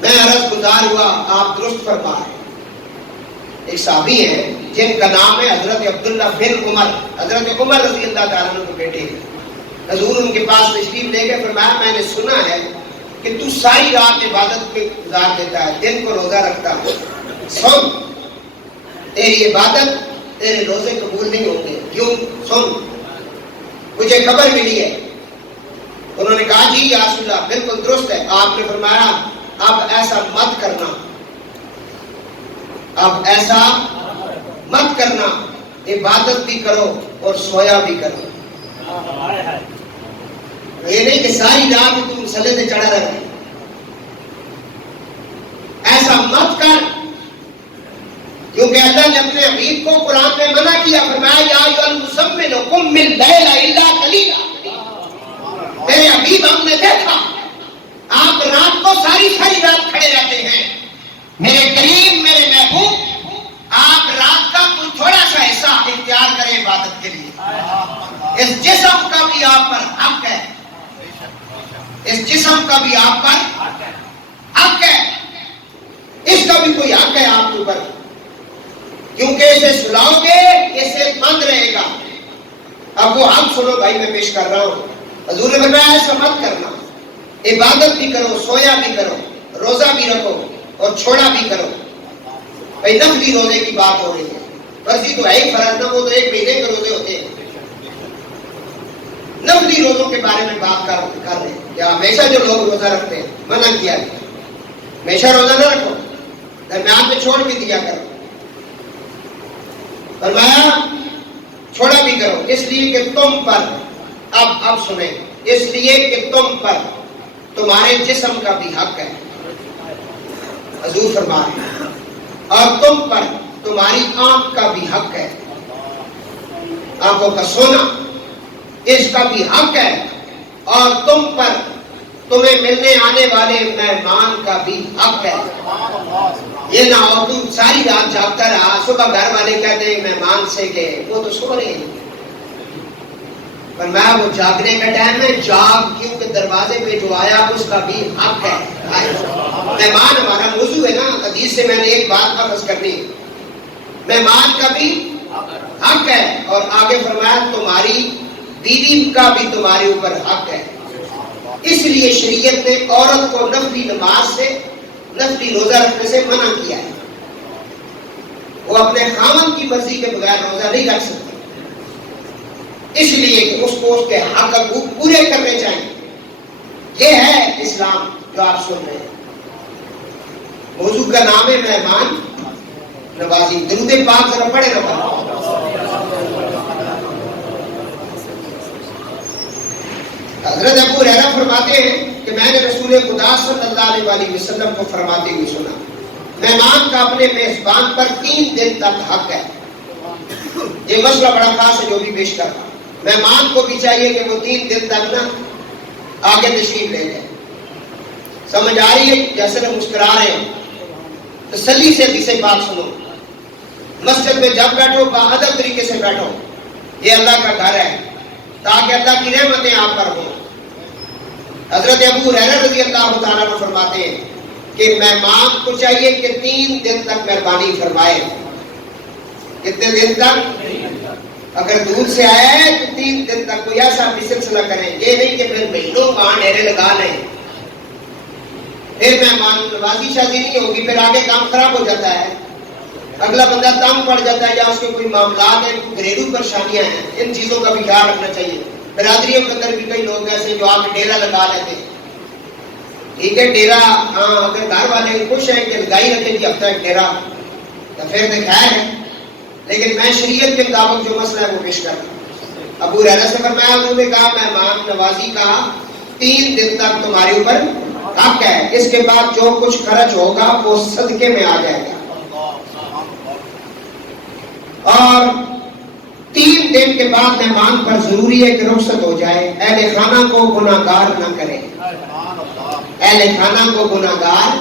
میں عرض گزار ہوا، آپ درست فرمائے. ایک صحابی ہیں جن کا نام ہے حضرت عبداللہ بن عمر، حضرت عمر رضی اللہ تعالیٰ عنہ کے بیٹے ہیں. حضور ان کے پاس تشریف لے گئے، فرمایا میں نے سنا ہے کہ تو ساری رات عبادت پہ گزار دیتا ہے، دن کو روزہ رکھتا ہے، سن تیری عبادت تیرے روزے قبول نہیں ہوں گے، کیوں؟ سن مجھے خبر ملی ہے. انہوں نے کہا جی یا رسول اللہ بالکل درست ہے. آپ نے فرمایا اب ایسا مت کرنا، اب ایسا مت کرنا، عبادت بھی کرو اور سویا بھی کرو. یہ نہیں کہ ساری رات تم مسلے سے چڑھا رہے، ایسا مت کر، کیونکہ اللہ نے اپنے حبیب کو قرآن میں منع کیا، فرمایا یا ایھا المزمل قم اللیل الا قلیلا. میرے حبیب ہم نے دیکھا آپ رات کو ساری رات کھڑے رہتے ہیں. میرے کریم میرے محبوب آپ رات کا کوئی تھوڑا سا حصہ اختیار کریں عبادت کے لیے. اس جسم کا بھی آپ پر حق ہے، اس جسم کا بھی آپ پر حق ہے، اس کا بھی کوئی حق ہے آپ کے اوپر، کیونکہ اسے سلاؤ گے یہ صحت مند رہے گا. اب وہ حق سنو بھائی میں پیش کر رہا ہوں. حضور نے فرمایا ایسا مت کرنا، عبادت بھی کرو، سویا بھی کرو، روزہ بھی رکھو اور چھوڑا بھی کرو. بھائی نفلی روزے کی بات ہو رہی ہے، فرضی تو ہے ہی فرض نہ، وہ تو ایک مہینے کے روزے ہوتے ہیں. نفلی روزوں کے بارے میں بات کر رہے ہیں. کیا ہمیشہ جو لوگ روزہ رکھتے ہیں منع کیا ہے ہمیشہ روزہ نہ رکھو، درمیان میں چھوڑ بھی دیا کرو. فرمایا چھوڑا بھی کرو اس لیے کہ تم پر، اب سنیں، اس لیے کہ تم پر تمہارے جسم کا بھی حق ہے. حضور فرما رہے ہیں اور تم پر تمہاری آنکھ کا بھی حق ہے، آنکھوں کا سونا اس کا بھی حق ہے، اور تم پر تمہیں ملنے آنے والے مہمان کا بھی حق ہے. یہ نہ ہو تم ساری رات جاگتا رہا، صبح گھر والے کہتے ہیں مہمان سے گئے، وہ تو سو رہے ہیں. پر میں وہ جاگنے کا ٹائم ہے، جاگ، کیونکہ دروازے پہ جو آیا اس کا بھی حق ہے. مہمان ہمارا موضوع ہے نا، حدیث سے میں نے ایک بات واپس کرنی، مہمان کا بھی حق ہے. اور آگے فرمایا تمہاری بیوی کا بھی تمہارے اوپر حق ہے. اس لیے شریعت نے عورت کو نفلی نماز سے، نفلی روزہ رکھنے سے منع کیا ہے. وہ اپنے خاوند کی مرضی کے بغیر روزہ نہیں رکھ سکتی، اس لیے کہ اس کو اس کے حق پورے کرنے چاہیے. یہ ہے اسلام جو آپ سن رہے ہیں. موضوع کا نام ہے مہمان نوازی. درود پاک ذرا پڑھے نا. حضرت ابو ہریرہ فرماتے ہیں کہ میں نے رسول خدا صلی اللہ علیہ وسلم کو فرماتے ہوئے سنا، مہمان کا اپنے میزبان پر 3 دن تک حق ہے. یہ مسئلہ بڑا خاص ہے جو بھی پیش کر رہا ہوں. مہمان کو بھی چاہیے کہ وہ 3 دن تک نا آگے تشریف لے جائے. سمجھ آ رہی ہے؟ جیسے ہم مسکرا رہے ہیں، تسلی سے حدیث پاک سنو. مسجد میں جب بیٹھو باادب طریقے سے بیٹھو، یہ اللہ کا گھر ہے تاکہ اللہ کی رحمتیں آپ پر ہوں. حضرت ابو ہریرہ رضی اللہ تعالیٰ عنہ فرماتے ہیں کہ مہمان کو چاہیے کہ 3 دن تک مہربانی فرمائے. کتنے دن تک؟ اگر دور سے آیا ہے تو 3 دن تک کوئی ایسا بھی سلسلہ کریں. یہ نہیں کہ پھر مہینوں وہاں ڈیرے لگا لیں، پھر مہمان نوازی شادی نہیں ہوگی، پھر آگے کام خراب ہو جاتا ہے، اگلا بندہ تنگ پڑ جاتا ہے، یا اس کے کوئی معاملات ہیں، گھریلو پریشانیاں ہیں. ان چیزوں کا بھی خیال رکھنا چاہیے. برادریوں کے اندر بھی کئی لوگ ایسے جو آگے ڈیرا لگا لیتے ہیں. ٹھیک ہے ڈیرا، ہاں اگر گھر والے خوش ہیں کہ لگائی رکھے گی ہفتہ ایک ڈیرا تو پھر تو خیر ہے، لیکن میں شریعت کے مطابق جو مسئلہ ہے وہ پیش کر رہا ہوں. ابو ہریرہ سے فرمایا، انہوں نے کہا مہمان نوازی کا 3 دن تک تمہارے اوپر حق ہے. اس کے بعد جو کچھ خرچ ہوگا وہ صدقے میں آ جائے گا. اور 3 دن کے بعد مہمان پر ضروری ہے کہ رخصت ہو جائے. اہل خانہ کو گناہگار نہ کرے، اہل خانہ کو گناہگار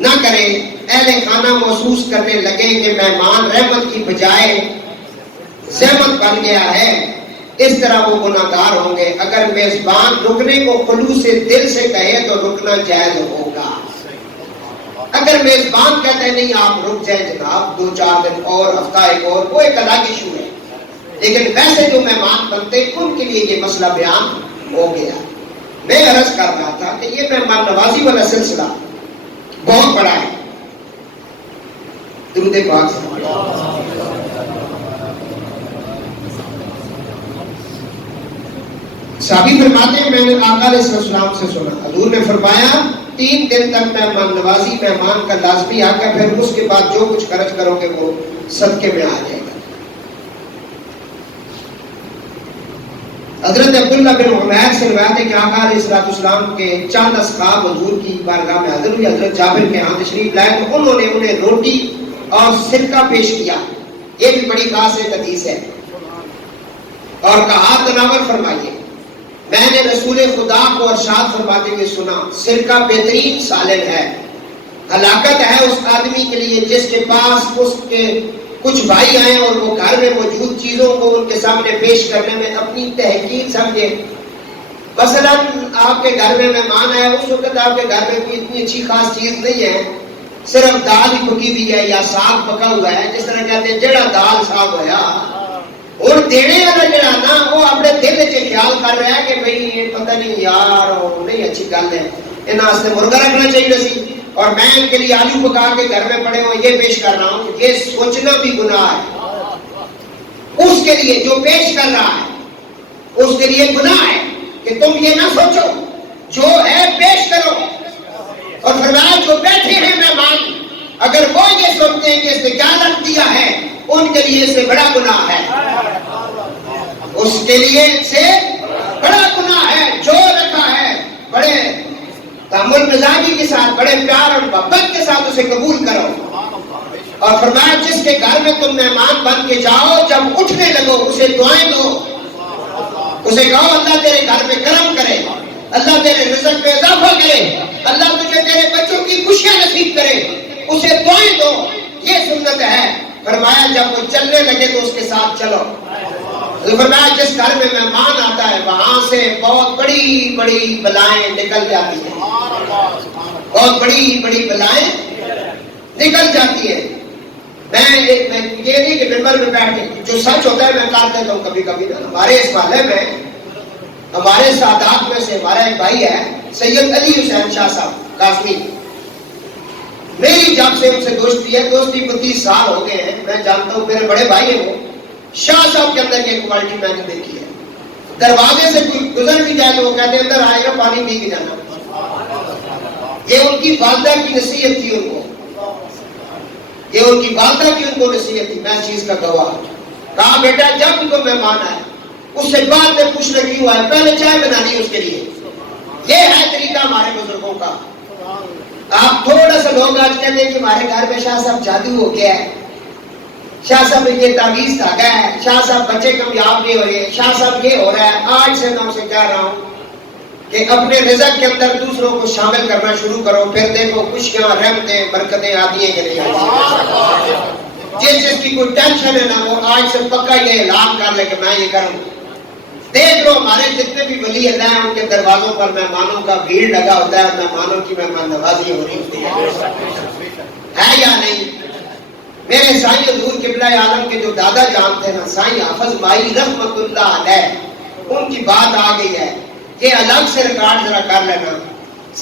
نہ کرے. اہل خانہ محسوس کرنے لگے کہ مہمان رحمت کی بجائے زحمت بن گیا ہے، اس طرح وہ گناہگار ہوں گے. اگر میزبان رکنے کو خلوص دل سے کہے تو رکنا جائز ہوگا. اگر میزبان کہتے ہیں نہیں آپ رک جائیں جناب 2-4 دن اور ہفتہ ایک اور، وہ ایک الگ ایشو ہے، لیکن ویسے جو مہمان بنتے ان کے لیے یہ مسئلہ بیان ہو گیا۔ میں عرض کر رہا تھا کہ یہ مہمان نوازی والا سلسلہ بہت بڑا ہے۔ درود پاک سے صحابی فرماتے ہیں میں نے آقا علیہ السلام سے سنا، حضور نے فرمایا 3 دن تک مہمان نوازی مہمان کا لازمی حق ہے، پھر اس کے بعد جو کچھ خرچ کرو گے وہ صدقے میں آ جائے گا۔ حضرت عبداللہ بن عمیر سے روایت ہے کہ آقا علیہ السلام کے چند اصحاب حضور کی بارگاہ میں حاضر ہوئے، حضرت جابر کے ہاں تشریف لائے تو انہوں نے انہیں روٹی اور سرکہ پیش کیا، یہ بھی بڑی خاص ایک حدیث ہے، اور کہا تناول فرمائیے۔ میں نے رسول خدا کو ارشاد فرماتے ہوئے سنا، سرکہ بہترین سالن ہے، ہلاکت ہے اس آدمی کے لیے جس کے پاس اس کے کچھ بھائی آئے اور وہ گھر میں موجود چیزوں کو ان کے سامنے پیش کرنے میں اپنی تحقیر سمجھے۔ مثلا آپ کے گھر میں مہمان آئے، اس وقت آپ کے گھر میں کوئی اتنی اچھی خاص چیز نہیں ہے، صرف دال ہی پکی ہوئی ہے یا ساگ پکا ہوا ہے، جس طرح کہتے ہیں جڑا دال ساگ ہویا، اور دینے والا جڑا نا وہ اپنے دل سے خیال کر رہا ہے کہ بھئی یہ پتہ نہیں یار نہیں اچھی گل ہے، انہاں واسطے مرغا رکھنا چاہیے سی، اور میں ان کے لیے آلو پکا کے گھر میں پڑے ہوں یہ پیش کر رہا ہوں، یہ سوچنا بھی گناہ ہے اس کے لیے جو پیش کر رہا ہے، اس کے لیے گناہ ہے کہ تم یہ نہ سوچو، جو ہے پیش کرو۔ اور فرمایا جو بیٹھے ہیں مہمان اگر وہ یہ سوچتے ہیں کہ اس نے کیا رکھ دیا ہے، ان کے لیے اس سے بڑا گناہ ہے، اس کے لیے سے بڑا گناہ ہے۔ جو رکھا ہے بڑے تعامل مزاجی کے ساتھ، بڑے پیار اور محبت کے ساتھ اسے قبول کرو۔ اور فرمایا جس کے گھر میں تم مہمان بن کے جاؤ، جب اٹھنے لگو اسے دعائیں دو، اسے کہو اللہ تیرے گھر میں کرم کرے، اللہ تیرے رزق میں اضافہ کرے، اللہ تجھے تیرے بچوں کی خوشیاں نصیب کرے، اسے دعائیں دو، یہ سنت ہے۔ فرمایا جب وہ چلنے لگے تو اس کے ساتھ چلو۔ فرمایا جس گھر میں مہمان آتا ہے وہاں سے بہت بڑی بڑی بلائیں نکل جاتی ہیں، بہت بڑی بڑی بلائیں نکل جاتی ہیں۔ میں یہ نہیں کہ ممبر میں بیٹھ کے جو سچ ہوتا ہے میں کر دیتا ہوں کبھی کبھی نا۔ ہمارے اس محلے میں ہمارے سادات میں سے ہمارا ایک بھائی ہے سید علی حسین شاہ صاحب قاسمی، میری جب سے ان سے دوستی ہے، دوستی 32 سال ہو گئے ہیں، میں جانتا ہوں میرے بڑے بھائی ہیں وہ۔ شاہ صاحب کے اندر یہ کوالٹی میں نے دیکھی ہے، دروازے سے کوئی گزر بھی جائے تو وہ کہتے ہیں اندر آئے گا پانی پی کے جانا۔ یہ ان کی والدہ کی نصیحت تھی ان کو، یہ ان کی والدہ کی ان کو نصیحت تھی، میں اس چیز کا گواہ۔ کہا بیٹا جب ان کو مہمان آئے اس سے بعد میں پوچھنا کیوں آئے، پہلے چائے بنانی اس کے لیے۔ یہ ہے طریقہ ہمارے بزرگوں کا۔ آپ تھوڑا سا لوگ آج کہتے ہیں کہ ہمارے گھر میں شاہ صاحب جادو ہو گیا ہے، شاہ صاحب یہ تعویذ دھاگا ہے، شاہ صاحب بچے کامیاب نہیں ہو رہے، شاہ صاحب یہ ہو رہا ہے۔ آج سے میں اسے کہہ رہا ہوں کہ اپنے رزق کے اندر دوسروں کو شامل کرنا شروع کرو، پھر دیکھو خوشیاں رحمتیں برکتیں آتی ہیں کہ نہیں آتی۔ جس جس کی کوئی ٹینشن ہے نا وہ آج سے پکا یہ اعلان کر لے کہ میں یہ کروں۔ دیکھ لو ہمارے جتنے بھی ولی اللہ ہیں ان کے دروازوں پر مہمانوں کا بھیڑ لگا ہوتا ہے، مہمانوں کی مہمان نوازی ہو رہی ہوتی ہے یا نہیں؟ میرے سائیں حضور قبلہ عالم کے جو دادا جان تھے نا سائیں حافظ مائی رحمت اللہ علیہ، ان کی بات آ گئی ہے، یہ الگ سے ریکارڈ ذرا کر لینا۔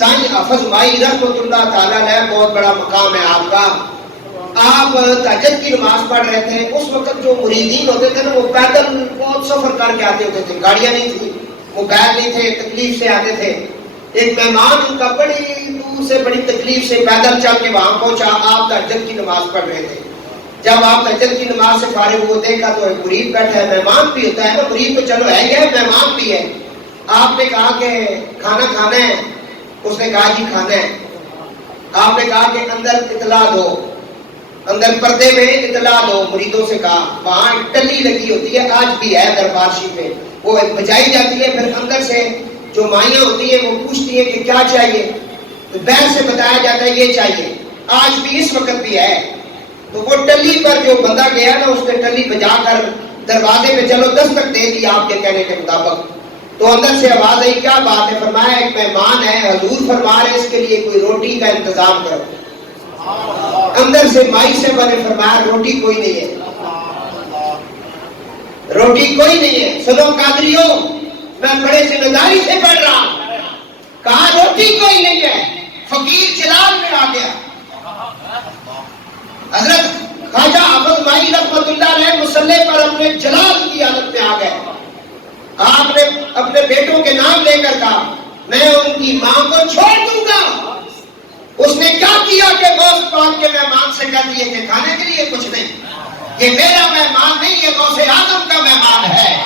سائیں حافظ مائی رحمت اللہ تعالیٰ علیہ بہت بڑا مقام ہے آپ کا۔ آپ تہجد کی نماز پڑھ رہے تھے، اس وقت جو مریدین ہوتے تھے نا وہ پیدل بہت سفر کر کے آتے ہوتے تھے، گاڑیاں نہیں تھی، موبائل نہیں تھے، تکلیف سے آتے تھے۔ ایک مہمان ان کا بڑی دور سے بڑی تکلیف سے پیدل چل کے وہاں پہنچا، آپ تہجد کی نماز پڑھ رہے تھے۔ جب آپ تہجد کی نماز سے فارغ ہوئے دیکھا تو ایک مرید بیٹھا ہے، مہمان بھی ہوتا ہے نا، مرید تو چلو ہے ہی ہے، مہمان بھی ہے۔ آپ نے کہا کہ کھانا کھانا ہے؟ اس نے کہا جی کھانا ہے۔ آپ نے کہا کہ اندر اطلاع دو، اندر پردے میں اطلاع دو، مریدوں سے کہا۔ وہاں ٹلی لگی ہوتی ہے، آج بھی ہے دربار شریف میں، وہ بجائی جاتی ہے، پھر اندر سے جو مائیاں ہوتی ہیں وہ پوچھتی ہیں کہ کیا چاہیے، تو بیر سے بتایا جاتا ہے یہ چاہیے، آج بھی اس وقت بھی ہے۔ تو وہ ٹلی پر جو بندہ گیا نا اس نے ٹلی بجا کر دروازے پہ چلو دستک دے دی آپ کے کہنے کے مطابق، تو اندر سے آواز آئی کیا بات ہے؟ فرمایا ایک مہمان ہے، حضور فرما رہے اس کے لیے کوئی روٹی کا انتظام کرو۔ اندر سے مائی صاحبہ نے فرمایا روٹی کوئی نہیں ہے، روٹی کوئی نہیں ہے۔ سنو قادریو، میں بڑے ذمہ داری سے پڑھ رہا ہوں، کہا روٹی کوئی نہیں ہے، فقیر جلال میں آ گیا۔ حضرت خواجہ احمد مائی رحمت اللہ علیہ مصلی پر اپنے جلال کی حالت میں آ گئے۔ آپ نے اپنے بیٹوں کے نام لے کر کہا میں ان کی ماں کو چھوڑ دوں گا۔ اس نے کیا کیا کہ غوث پاک کے مہمان سے کہہ دیے کہ کھانے کے لیے کچھ نہیں، یہ میرا مہمان نہیں، یہ غوث اعظم کا مہمان ہے،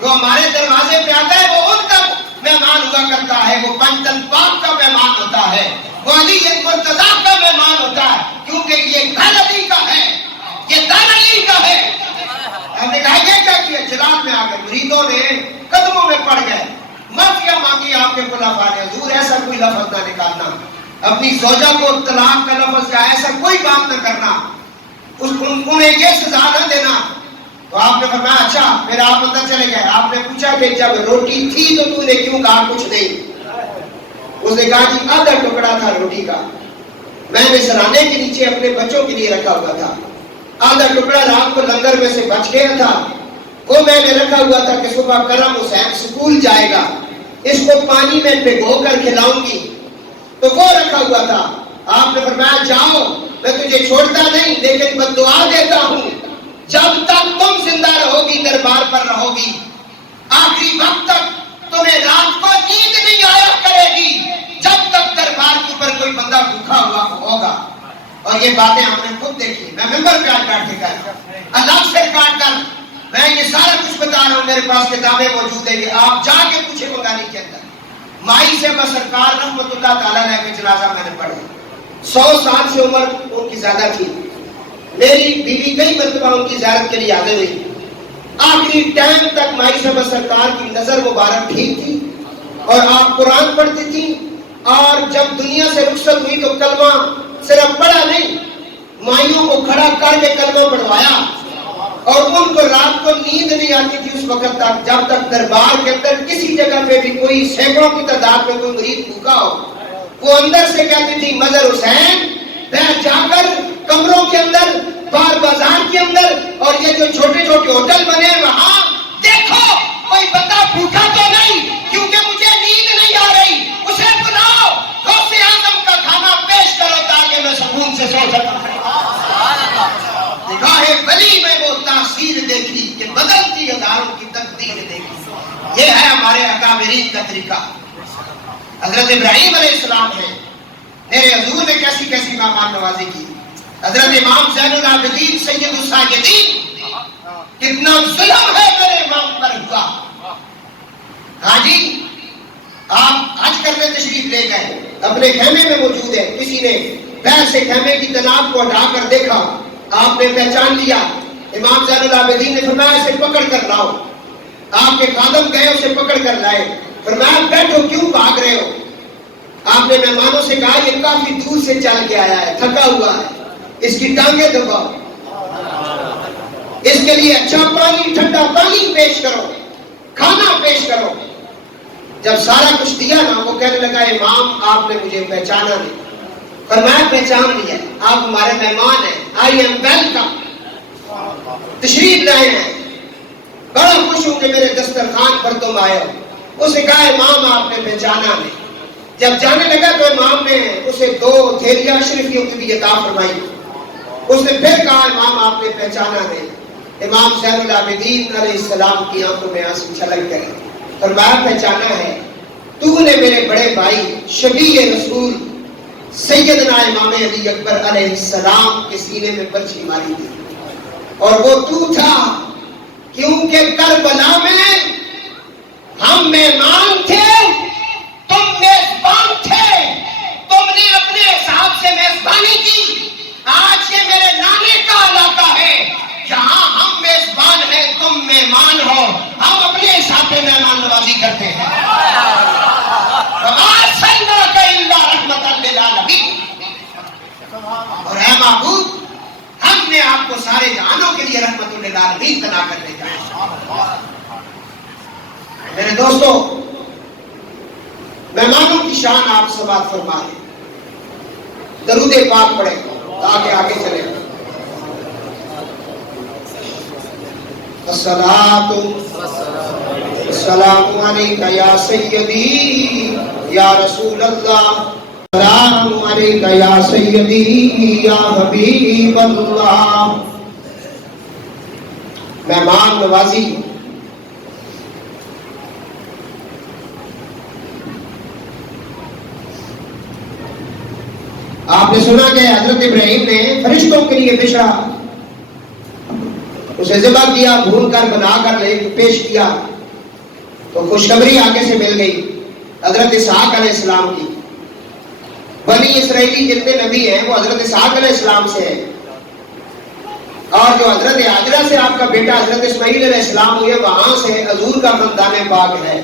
جو ہمارے دروازے پہ آتا ہے وہ ان کا مہمان ہوا کرتا ہے، وہ پنجتن پاک کا مہمان ہوتا ہے، وہ علی مرتضی کا مہمان ہوتا ہے، کیونکہ یہ گھر علی کا ہے، یہ در علی کا ہے۔ ہم نے کہا یہ کیا کیا؟ جلال میں آ گئے، مریدوں نے قدموں میں پڑ گئے، معافیا مانگی آپ کے خلفاء نے، حضور ایسا کوئی لفظ نہ نکالنا، اپنی زوجہ کو طلاق کا لفظ یا ایسا کوئی بات نہ کرنا، انہیں یہ سزا نہ دینا۔ تو آپ نے فرمایا اچھا، پھر آپ اندر چلے گئے۔ آپ نے پوچھا کہ جب روٹی تھی تو نے کیوں کہا کچھ نہیں؟ اس نے کہا کہ آدھا ٹکڑا تھا روٹی کا، میں نے سرانے کے نیچے اپنے بچوں کے لیے رکھا ہوا تھا، آدھا ٹکڑا رات کو لنگر میں سے بچ گیا تھا، وہ میں نے رکھا ہوا تھا کہ صبح کرم حسین سکول جائے گا، اس کو پانی میں بھگو کر کھلاؤں گی، تو وہ رکھا ہوا تھا۔ آپ نے فرمایا جاؤ، میں تجھے چھوڑتا نہیں لیکن بد دعا دیتا ہوں، جب تک تم زندہ رہو گی دربار پر رہو گی، آخری وقت تک تمہیں رات کو نیند نہیں آیا کرے گی جب تک دربار کے اوپر کوئی بندہ بھوکا ہوا ہوگا۔ اور یہ باتیں ہم نے خود دیکھی، میں ممبر پہ کاٹ کے کر اللہ سے کاٹ کر میں یہ سارا کچھ بتا رہا ہوں، میرے پاس کتابیں موجود ہیں، یہ آپ جا کے پوچھے منگانی کے اندر۔ مائی سے سرکار رحمت اللہ تعالیٰ علیہ کے جنازہ میں نے پڑھا، 100 سال سے عمر ان کی زیادہ تھی، میری بیوی کئی مرتبہ ان کی زیارت کے لیے حاضر ہوئی، آخری ٹائم تک مائی صاحبہ سرکار کی نظر مبارک ٹھیک تھی اور آپ قرآن پڑھتی تھی، اور جب دنیا سے رخصت ہوئی تو کلمہ صرف پڑھا نہیں، مائیوں کو کھڑا کر کے کلمہ پڑھوایا، اور ان کو رات کو نیند نہیں آتی تھی اس وقت تک جب تک دربار کے اندر کسی جگہ پہ بھی کوئی سینکڑوں کی تعداد میں کوئی مریض بھوکا ہو، وہ اندر سے کہتی تھی مظہر حسین بیٹھ جا کر کمروں کے اندر، بار بازار کے اندر، اور یہ جو چھوٹے چھوٹے ہوٹل بنے وہاں دیکھو کوئی بندہ بھوکا تو نہیں، کیونکہ مجھے نیند نہیں آ رہی، اسے بلاؤ، غوث اعظم کا کھانا پیش کرو تاکہ میں سکون سے سو سکوں۔ نگاہ ولی میں وہ تاثیر دیکھی کہ بدلتی اداروں کی تقدیر دیکھی۔ یہ ہے ہمارے اکابرین کا طریقہ۔ حضرت ابراہیم علیہ السلام ہے، میرے حضور نے کیسی کیسی مہمان نوازی کی۔ حضرت امام زین العابدین سید الساجدین، کتنا ظلم ہے میرے امام پر ہوا۔ ہاں جی، آپ حج کرنے تشریف لے گئے، اپنے خیمے میں موجود ہے، کسی نے پیر سے خیمے کی تناب کو ہٹا کر دیکھا، آپ نے پہچان لیا، امام زین العابدین نے فرمایا اسے پکڑ کر لاؤ، آپ کے خادم گئے اسے پکڑ کر لائے، فرمایا بیٹھو کیوں بھاگ رہے ہو؟ آپ نے مہمانوں سے کہا یہ کافی دور سے چل کے آیا ہے، تھکا ہوا ہے، اس کی ٹانگیں دباؤ، اس کے لیے اچھا پانی ٹھنڈا پانی پیش کرو، کھانا پیش کرو۔ جب سارا کچھ دیا نا، وہ کہنے لگا امام آپ نے مجھے پہچانا نہیں۔ فرمایا پہچان لیا، آپ ہمارے مہمان ہیں، آئی ایم ویلکم، تشریف لائے ہیں، بڑا خوش ہوں کہ میرے دسترخوان پر تم آئے ہو۔ اسے کہا امام آپ نے پہچانا نہیں۔ جب جانے لگا تو امام نے اسے 2 تھیلیاں اشرفیوں کی بھی عطا فرمائی۔ اس نے پھر کہا امام آپ نے پہچانا نہیں۔ امام زین العابدین علیہ السلام کی آنکھوں میں آنسو چھلک گئے، فرمایا پہچانا ہے، تو نے میرے بڑے بھائی شفیع رسول سیدنا امام علی اکبر علیہ السلام کے سینے میں برچھی ماری تھی، اور وہ تو تھا، کیونکہ کربلا میں ہم مہمان تھے، تم میزبان تھے، تم نے اپنے حساب سے میزبانی کی۔ آج یہ میرے نانے کا علاقہ ہے، جہاں ہم میزبان ہیں تم مہمان ہو، ہم اپنے حساب سے مہمان نوازی کرتے ہیں۔ اور اے معبود، ہم نے آپ کو سارے جہانوں کے لیے رحمت للعالمین بنا کر بھیجا ہے۔ میرے دوستو، مہمانوں کی شان آپ سماعت فرمائیں۔ درود پاک پڑھیں تاکہ آگے چلیں. الصلاۃ والسلام علیک یا سیدی یا رسول اللہ، السلام علیک یا سیدی یا حبیب اللہ. مہمان نوازی. آپ نے سنا کہ حضرت ابراہیم نے فرشتوں کے لیے بشرا اسے ذبح کیا، بھون کر بنا کر پیش کیا تو خوشخبری آگے سے مل گئی حضرت اسحاق علیہ السلام کی. بنی اسرائیلی جتنے نبی ہیں وہ حضرت اسحاق علیہ السلام سے ہیں، اور جو حضرت حاجرہ سے آپ کا بیٹا حضرت اسماعیل علیہ السلام ہوئے وہاں سے حضور کا خاندان پاک ہے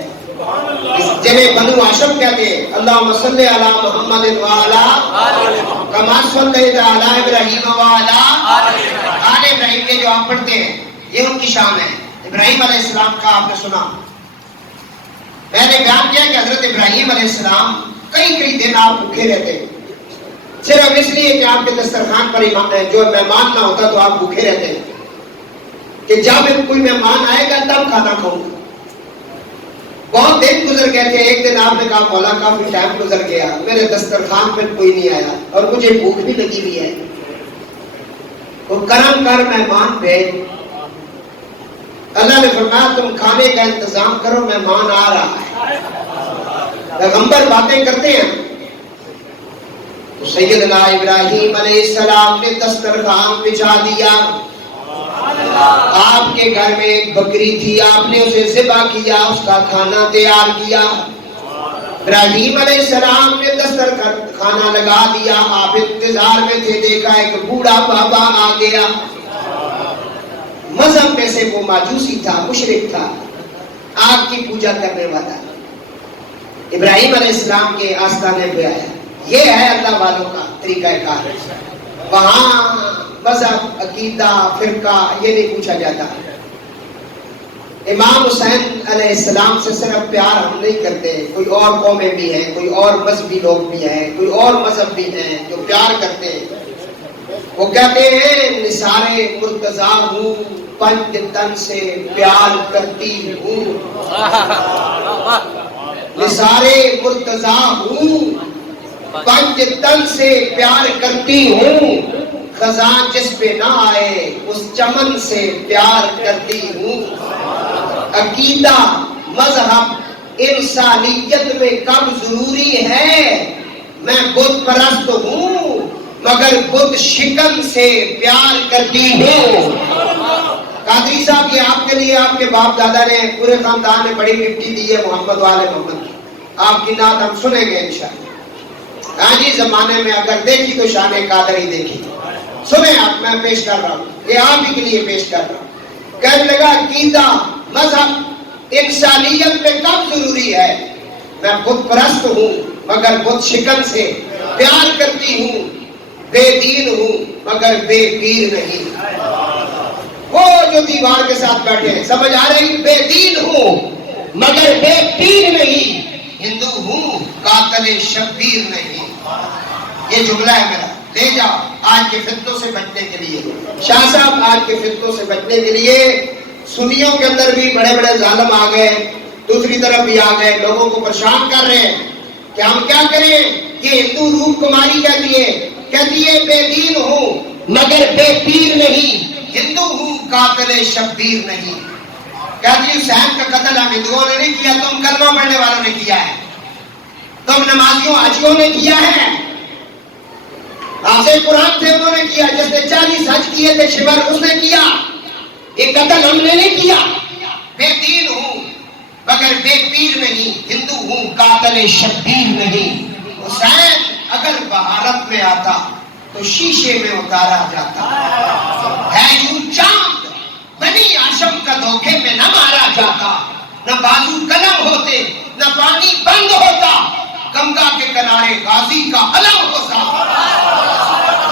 جنہیں بنو ہاشم کہتے ہیں. اللہم صلی علی محمد وعلی کما صلیت علی ابراہیم وعلی آل ابراہیم. یہ جو آپ پڑھتے ہیں یہ ان کی شان ہے. ابراہیم علیہ السلام کا آپ نے سنا، میں نے بیان کیا کہ حضرت ابراہیم علیہ السلام کئی دن آپ بھوکے رہتے ہیں، صرف اس لیے کہ آپ کے دسترخوان پر جو مہمان نہ ہوتا تو آپ بھوکے رہتے ہیں کہ جب کوئی مہمان آئے گا تب کھانا کھاؤں گا. بہت دن گزر گئے تھے. ایک دن آپ نے کہا مولا کافی ٹائم گزر گیا، میرے دسترخوان پر کوئی نہیں آیا اور مجھے بھوک بھی لگی ہوئی ہے، تو کرم کر مہمان بھیج. اللہ نے فرمایا تم کھانے کا انتظام کرو، مہمان آ رہا ہے. پیغمبر باتیں کرتے ہیں تو سیدنا ابراہیم علیہ السلام نے دسترخوان بچھا دیا. آپ کے گھر میں ایک بکری تھی، آپ نے اسے ذبح کیا، اس کا کھانا تیار کیا. ابراہیم علیہ السلام نے دسترخوان لگا دیا. آپ انتظار میں تھے، دیکھا ایک بوڑھا بابا آ گیا. مذہب میں سے وہ ماجوسی تھا، مشرک تھا، آگ کی پوجا کرنے والا. ابراہیم علیہ السلام کے آستانے پہ آیا. یہ ہے اللہ والوں کا طریقہ کار. وہاں مذہب، عقیدہ، فرقہ یہ نہیں پوچھا جاتا. امام حسین علیہ السلام سے صرف پیار ہم نہیں کرتے، کوئی اور قومیں بھی ہیں، کوئی اور مذہبی لوگ بھی ہیں، کوئی اور مذہب بھی ہیں جو پیار کرتے ہیں. وہ کہتے ہیں نثار مرتضیٰ ہوں، پنج تن سے پیار کرتی ہوں. نثار مرتضیٰ ہوں، پنج تن سے پیار کرتی ہوں. خزاں جس پہ نہ آئے اس چمن سے پیار کرتی ہوں. عقیدہ، مذہب، انسانیت میں کب ضروری ہے؟ میں بت پرست ہوں مگر بت شکن سے پیار کرتی ہوں. قادری صاحب یہ آپ کے لیے آپ کے باپ دادا نے، پورے خاندان نے بڑی مٹی دی ہے محمد والے محمد کی. آپ کی نعت ہم سنیں گے انشاءاللہ. ہاں جی، زمانے میں اگر دیکھی تو شان قادری دیکھی. سنیں آپ، میں پیش کر رہا ہوں، یہ آپ ہی کے لیے پیش کر رہا ہوں. کہنے لگا عقیدہ، مذہب، انسانیت میں کب ضروری ہے؟ میں بت پرست ہوں مگر بت شکن سے پیار کرتی ہوں. بے دین ہوں مگر بے پیر نہیں. وہ جو دیوار کے ساتھ بیٹھے ہیں سمجھ آ رہی؟ بے دین ہوں مگر بے پیر نہیں. ہندو ہوں قاتل شبیر نہیں. یہ جملہ ہے میرا، لے جاؤ آج کے فتنوں سے بچنے کے لیے. شاہ صاحب آج کے فتنوں سے بچنے کے لیے سنیوں کے اندر بھی بڑے بڑے ظالم آ گئے، دوسری طرف بھی آ گئے، لوگوں کو پریشان کر رہے ہیں کہ ہم کیا کریں. یہ ہندو روپ کماری کہتی ہے بے دین ہوں مگر بے پیر نہیں. ہندو ہوں قاتل شبیر نہیں. کہتی حسین کا قتل ہم ہندوؤں نے نہیں کیا، تم کلمہ پڑھنے والوں نے کیا ہے، تم نمازیوں حاجیوں نے کیا ہے. حافظ قرآن تھے انہوں نے کیا، جس نے 40 حج کیے تھے شمر اس نے کیا. یہ قتل ہم نے نہیں کیا. بے دین ہوں مگر بے پیر نہیں. ہندو ہوں قاتل شبیر نہیں. حسین اگر بھارت میں آتا تو شیشے میں اتارا جاتا. ہے یوں چاند بنی ہاشم کا دھوکے میں نہ مارا جاتا. نہ بازو قلم ہوتے نہ پانی بند ہوتا. گنگا کے کنارے غازی کا علم ہوتا.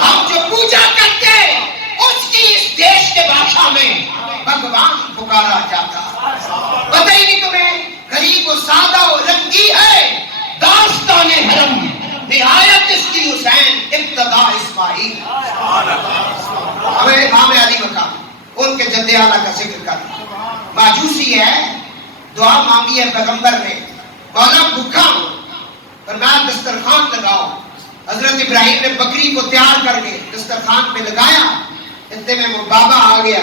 ہم جو پوجا کرتے اس کی اس دیش کے بادشاہ میں بھگوان پکارا جاتا. پتہ ہی نہیں تمہیں غریب و سادہ و رنگی ہے داستان حرم. نہایت اس کی حسین ابتدا اسماعیل. ہمیں امام علی مقام ان کے جد اعلیٰ کا ذکر کر. ماجوسی ہے, دعا مانگی ہے پیغمبر نے, مولا بھوکا ہوں فرمایا دسترخوان لگاؤ. حضرت ابراہیم نے بکری کو تیار کر کے دسترخوان پہ لگایا. اتنے میں وہ بابا آ گیا,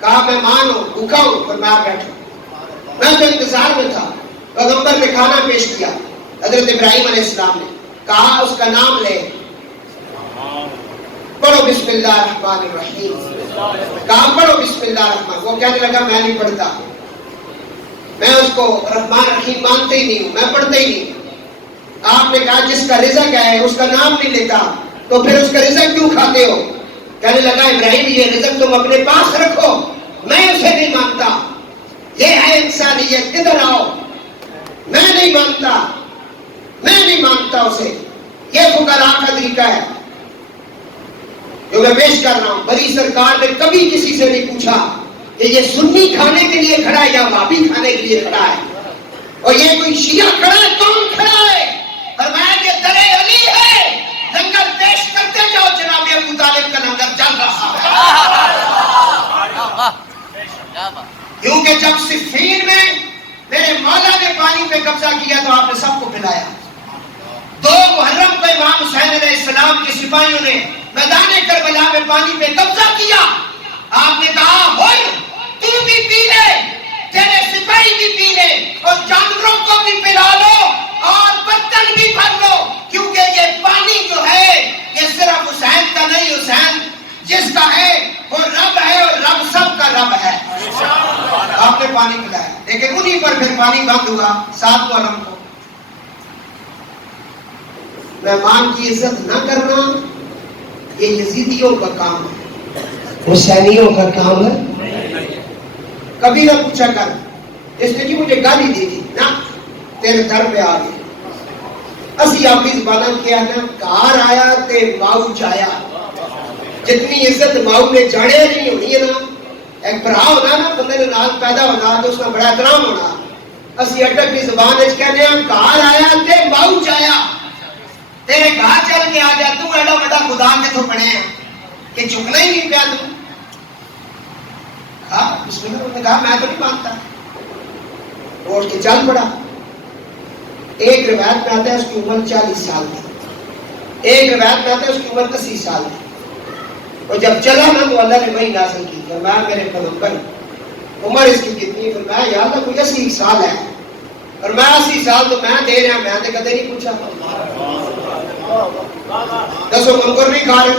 کہا میں مان ہوں, بھوکا ہوں, فرمایا بیٹھو. میں تو انتظار میں تھا. پیغمبر نے کھانا پیش کیا. حضرت ابراہیم علیہ السلام نے کہا اس کا نام لے, پڑھو بسم اللہ الرحمن الرحیم. کہا پڑھو بسم اللہ الرحمن. وہ کہنے لگا میں نہیں پڑھتا, میں اس کو رحمان رحیم مانتے ہی نہیں ہوں, میں پڑھتا ہی نہیں. آپ نے کہا جس کا رزق ہے اس کا نام نہیں لیتا تو پھر اس کا رزق کیوں کھاتے ہو؟ کہنے لگا ابراہیم یہ رزق تم اپنے پاس رکھو, میں اسے نہیں مانتا. یہ ہے انسانیت, ادھر آؤ. میں نہیں مانتا, میں نہیں مانتا اسے. یہ فقراء کا طریقہ ہے جو میں پیش کر رہا ہوں. بڑی سرکار نے کبھی کسی سے نہیں پوچھا کہ یہ سنی کھانے کے لیے کھڑا ہے یا وہابی کھانے کے لیے کھڑا ہے, اور یہ کوئی شیعہ کھڑا ہے, کون کھڑا ہے؟ فرمایا کہ درے علی ہے, لنگر پیش کرتے جاؤ. جناب ابو طالب کا لنگر چل رہا ہے. کیونکہ جب صفین میں میرے مولا نے پانی پہ قبضہ کیا تو آپ نے سب کو پلایا. 2 محرم کو امام حسین علیہ السلام کے سپاہیوں نے میدان کربلا میں پانی پہ قبضہ کیا. آپ نے کہا ہوئے تو بھی پی لے, تیرے سپاہی بھی پی لے, اور جانوروں کو بھی پلا لو, اور برتن بھی بھر لو, کیونکہ یہ پانی جو ہے یہ صرف حسین کا نہیں, حسین جس کا ہے وہ رب ہے, اور رب سب کا رب ہے. آپ نے پانی پلایا, لیکن انہی پر پھر پانی بند ہوا 7 محرم کو. مہمان کی عزت نہ کرنا یہ یزیدیوں کا کام ہے, حسینیوں کا کام ہے. کبھی نہ پوچھا کر اس نے مجھے گالی دی تھی نا, تیرے در پہ آ گئی. اسی اپنی زبانہ کیا نا, کار آیا تے ماؤ جایا. جتنی عزت ماؤ نے جانے نہیں ہونی ہے نا, ایک برا ہونا نا, بندے نے نال پیدا ہونا تو اس کا بڑا احترام ہونا. اسی اٹک کی زبان کہتے ہیں کار آیا تے ماؤ جایا. تیرے گھر چل کے آ جا, تو ایڈا بڑا خدا کے تو بنے ہیں کہ جھکنا ہی نہیں پیا. تو بسم اللہ نے کہا میں تو نہیں مانتا. وہ اٹھ کے چل پڑا. ایک روایت میں آتا ہے اس کی عمر 40 سال تھی, ایک روایت میں آتا ہے اس کی عمر 80 سال تھی. اور جب چلا نا تو اللہ نے وہی نازل کی. فرمایا میرے پیغمبر عمر اس کی کتنی؟ فرمایا یا اللہ کوئی 80 سال ہے. فرمایا 80 سال تو میں دے رہا, میں نے کدے نہیں پوچھا. دسو منکر نہیں کھا رہے,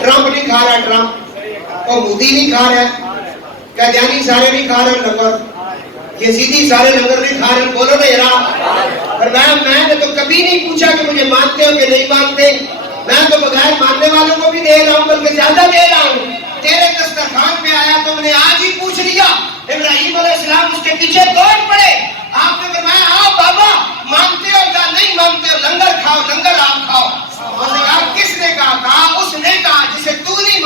ٹرمپ نہیں کھا رہا, ٹرمپ اور مودی نہیں کھا رہا, قادیانی سارے نہیں کھا رہے لنگر, یزیدی سارے لنگر نہیں کھا رہے. بولو نا یار. فرمایا میں نے تو کبھی نہیں پوچھا کہ مجھے مانتے ہو کہ نہیں مانتے, میں تو بغیر ماننے والوں کو بھی دے رہا ہوں, بلکہ زیادہ دے رہا ہوں. تیرے دسترخوان پہ آیا تو میں نے آج ہی پوچھ لیا. ابراہیم علیہ السلام اس کے پیچھے دوڑ پڑے. آپ نے فرمایا آؤ بابا, مانتے ہو یا نہیں مانتے ہو, لنگر کھاؤ, لنگر آپ کھاؤ. اس نے کہا کس نے کہا؟ کہا اس نے کہا جسے تو نہیں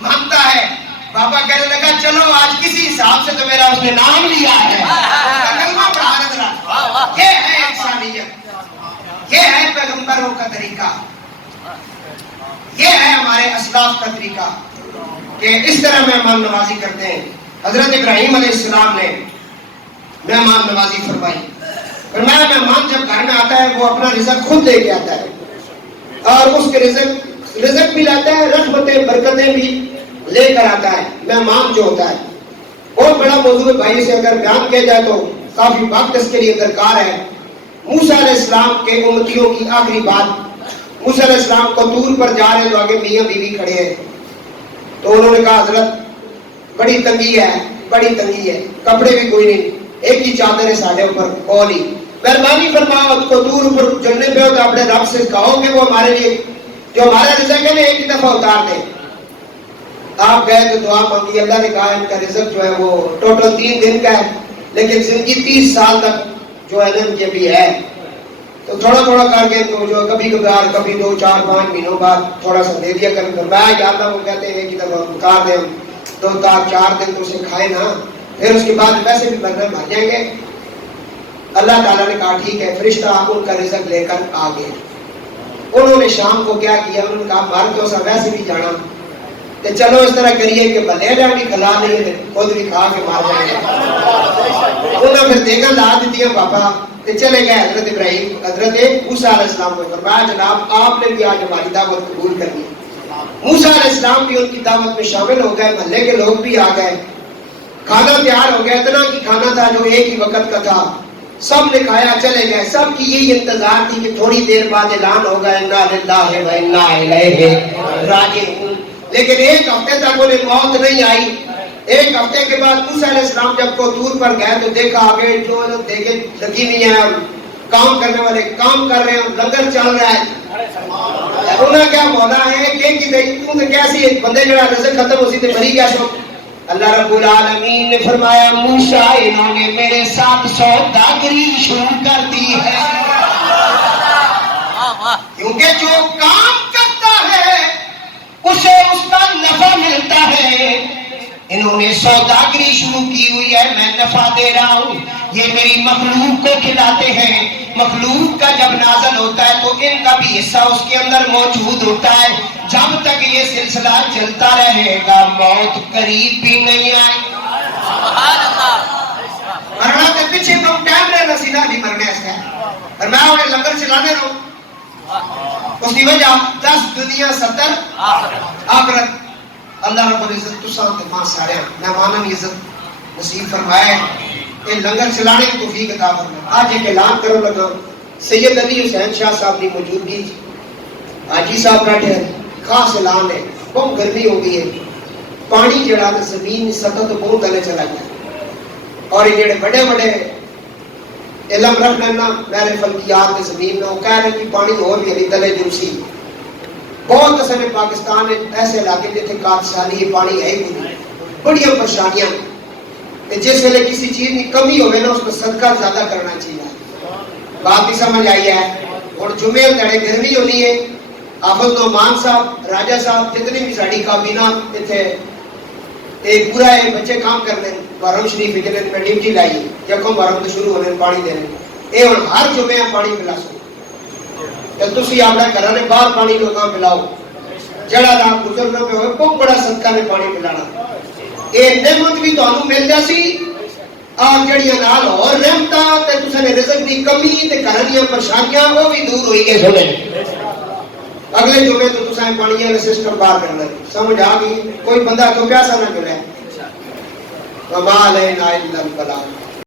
مانتا ہے. بابا کہنے لگا چلو آج کسی حساب سے تو میرا اس نے نام لیا ہے. کلمہ پڑھا رہا. یہ ہے انسانیت, یہ ہے پیغمبروں کا طریقہ, یہ ہے ہمارے اسلاف کا طریقہ کہ اس طرح مہمان نوازی کرتے ہیں. حضرت ابراہیم علیہ السلام نے مہمان نوازی فرمائی. فرمایا مہمان جب گھر میں آتا ہے وہ اپنا رزق خود لے کے آتا ہے, اور اس کے رزق بھی لاتا ہے, رحمتیں برکتیں بھی لے کر آتا ہے. مہمان جو ہوتا ہے بہت بڑا موضوع بھائی سے اگر بیان کیا جائے تو کافی وقت اس کے لیے درکار ہے. موسیٰ علیہ السلام کے امتیوں کی آخری بات, موسیٰ علیہ السلام کو طور پر جا رہے ہیں تو آگے میاں بیوی کھڑے ہیں. تو انہوں نے کہا حضرت بڑی تنگی ہے, بڑی تنگی ہے, کپڑے بھی کوئی نہیں, ایک ہی چادر ہے ساڑھے اوپر, اور ہی مہربانی فرماؤ کو دور اوپر چلنے پہ ہو تو اپنے رب سے کہو کہ وہ ہمارے لیے جو ہمارا رزق ہے ایک ہی دفعہ اتار دیں. آپ گئے تو دعا مانگی, اللہ نے کہا ان کا رزق جو ہے وہ ٹوٹل 3 دن کا ہے, لیکن زندگی 30 سال تک جو ہے ان کے بھی ہے. تو تھوڑا تھوڑا کر کے تو جو کبھی کبھار کبھی 2 4 5 مہینوں بعد تھوڑا سا دے دیا کر. میں جاتا ہوں کہتے ہیں کہ دفعہ اتار دیں, 2 4 دن تو اسے کھائے نا, پھر اس کے بعد ویسے بھی برتن بھر جائیں گے. اللہ تعالیٰ نے کہا ٹھیک ہے. فرشتہ ان کا رزق لے کر آ گئے. انہوں نے شام کو کیا کیا، انہوں نے کہا مر تو سا ویسے بھی جانا، تو چلو اس طرح کریے کہ بھلے جا بھی کھلا نہیں خود بھی کھا کے مار جائیں گے۔ انہوں نے پھر دیکھا لا دیتی پاپا، تو چلے گئے حضرت ابراہیم حضرت موسیٰ علیہ السلام کو، فرمایا جناب آپ نے بھی آج ہماری دعوت قبول کر لی۔ موسیٰ علیہ السلام بھی ان کی دعوت میں شامل ہو گئے، محلے کے لوگ بھی آ گئے، کھانا تیار ہو گیا، اتنا کی کھانا تھا جو ایک ہی وقت کا تھا، سب نے کھایا چلے گئے۔ سب کی یہی انتظار تھی کہ تھوڑی دیر بعد اعلان ہوگا انا للہ و انا الیہ راجعون، لیکن ایک ہفتے تک انہیں موت نہیں آئی۔ ایک ہفتے کے بعد موسیٰ علیہ السلام جب کو دور پر گئے تو دیکھا آگے جو دیکھے لگی ہوئی ہیں، کام کرنے والے کام کر رہے ہیں، لنگر چل رہا ہے۔ انہوں نے کیا بولا ہے کہ تم سے کیسی بندے جڑا رزق ختم اسی تے مری گیا سو۔ اللہ رب العالمین نے فرمایا موسیٰ انہوں نے میرے ساتھ سوداگری شروع کر دی ہے، کیونکہ جو کام کرتا ہے اسے اس کا نفع ملتا ہے۔ انہوں نے سوداگری شروع کی ہوئی ہے، میں نفع دے رہا ہوں، یہ میری مخلوق کو کھلاتے ہیں، مخلوق کا جب نازل ہوتا ہے تو ان کا بھی حصہ اس کے اندر موجود ہوتا ہے۔ جب تک یہ سلسلہ چلتا رہے گا موت قریب بھی نہیں آئے۔ مرنا کے پیچھے تو ٹائم رہنا سیدھا نہیں مرنے اس کا، اور میں انہیں لنگر چلانے رہوں، اس کی وجہ 10 دنیا 70 آخرت۔ اللہ رب العزت تساں تے ماں سارے مہمانوں کی عزت نصیب فرمائے، یہ لنگر چلانے کی توفیق عطا فرمائے۔ آج ایک اعلان کرو لگا، سید علی حسین شاہ صاحب کی موجودگی، حاجی صاحب بیٹھے ہیں، خاص اعلان ہے، بہت گرمی ہو گئی ہے، پانی جڑا زمین سطح تو بہت تلے چلا گیا، اور یہ جڑے بڑے بڑے علم رکھنا نا میرے فلکیات کے زمین میں وہ کہہ رہے کہ پانی اور بھی علی تلے جوسی بہت اصل پاکستان میں ایسے علاقے جیسے کارسانی یہ پانی ہے ہی نہیں، بڑی پریشانیاں، جس ویلے کسی چیز کی کمی ہوئے نا اس میں صدقہ زیادہ کرنا چاہیے۔ بات بھی سمجھ آئی ہے۔ اور جمعے تڑے گرمی ہونی ہے، حافظ نعمان صاحب راجہ صاحب جتنی بھی ساڑی کابینہ اتنے ایک پورا ہے بچے کام کرنے محرم شریف جنہیں میں ڈیوٹی لائی یکم محرم تو شروع ہونے پانی دینے اے اور ہر جمعے پانی پلا سو تسی اپنا گھر نے باہر پانی لوگوں پلاؤ، جڑا رات بزرگوں پہ ہوئے بہت بڑا صدقہ نے پانی پلانا، یہ نعمت بھی تمہیں مل جاسی اور جڑیاں نال اور نعمتاں تے تساں نے رزق دی کمی تے گھر دیاں پریشانیاں وہ بھی دور ہوئی گئے سنے۔ اگلے جمعے تو تساں پانی والے سسٹم باہر کرنا سمجھ آ گئی، کوئی بندہ تو پیاسا نہ کرے وما علینا الا البلاغ۔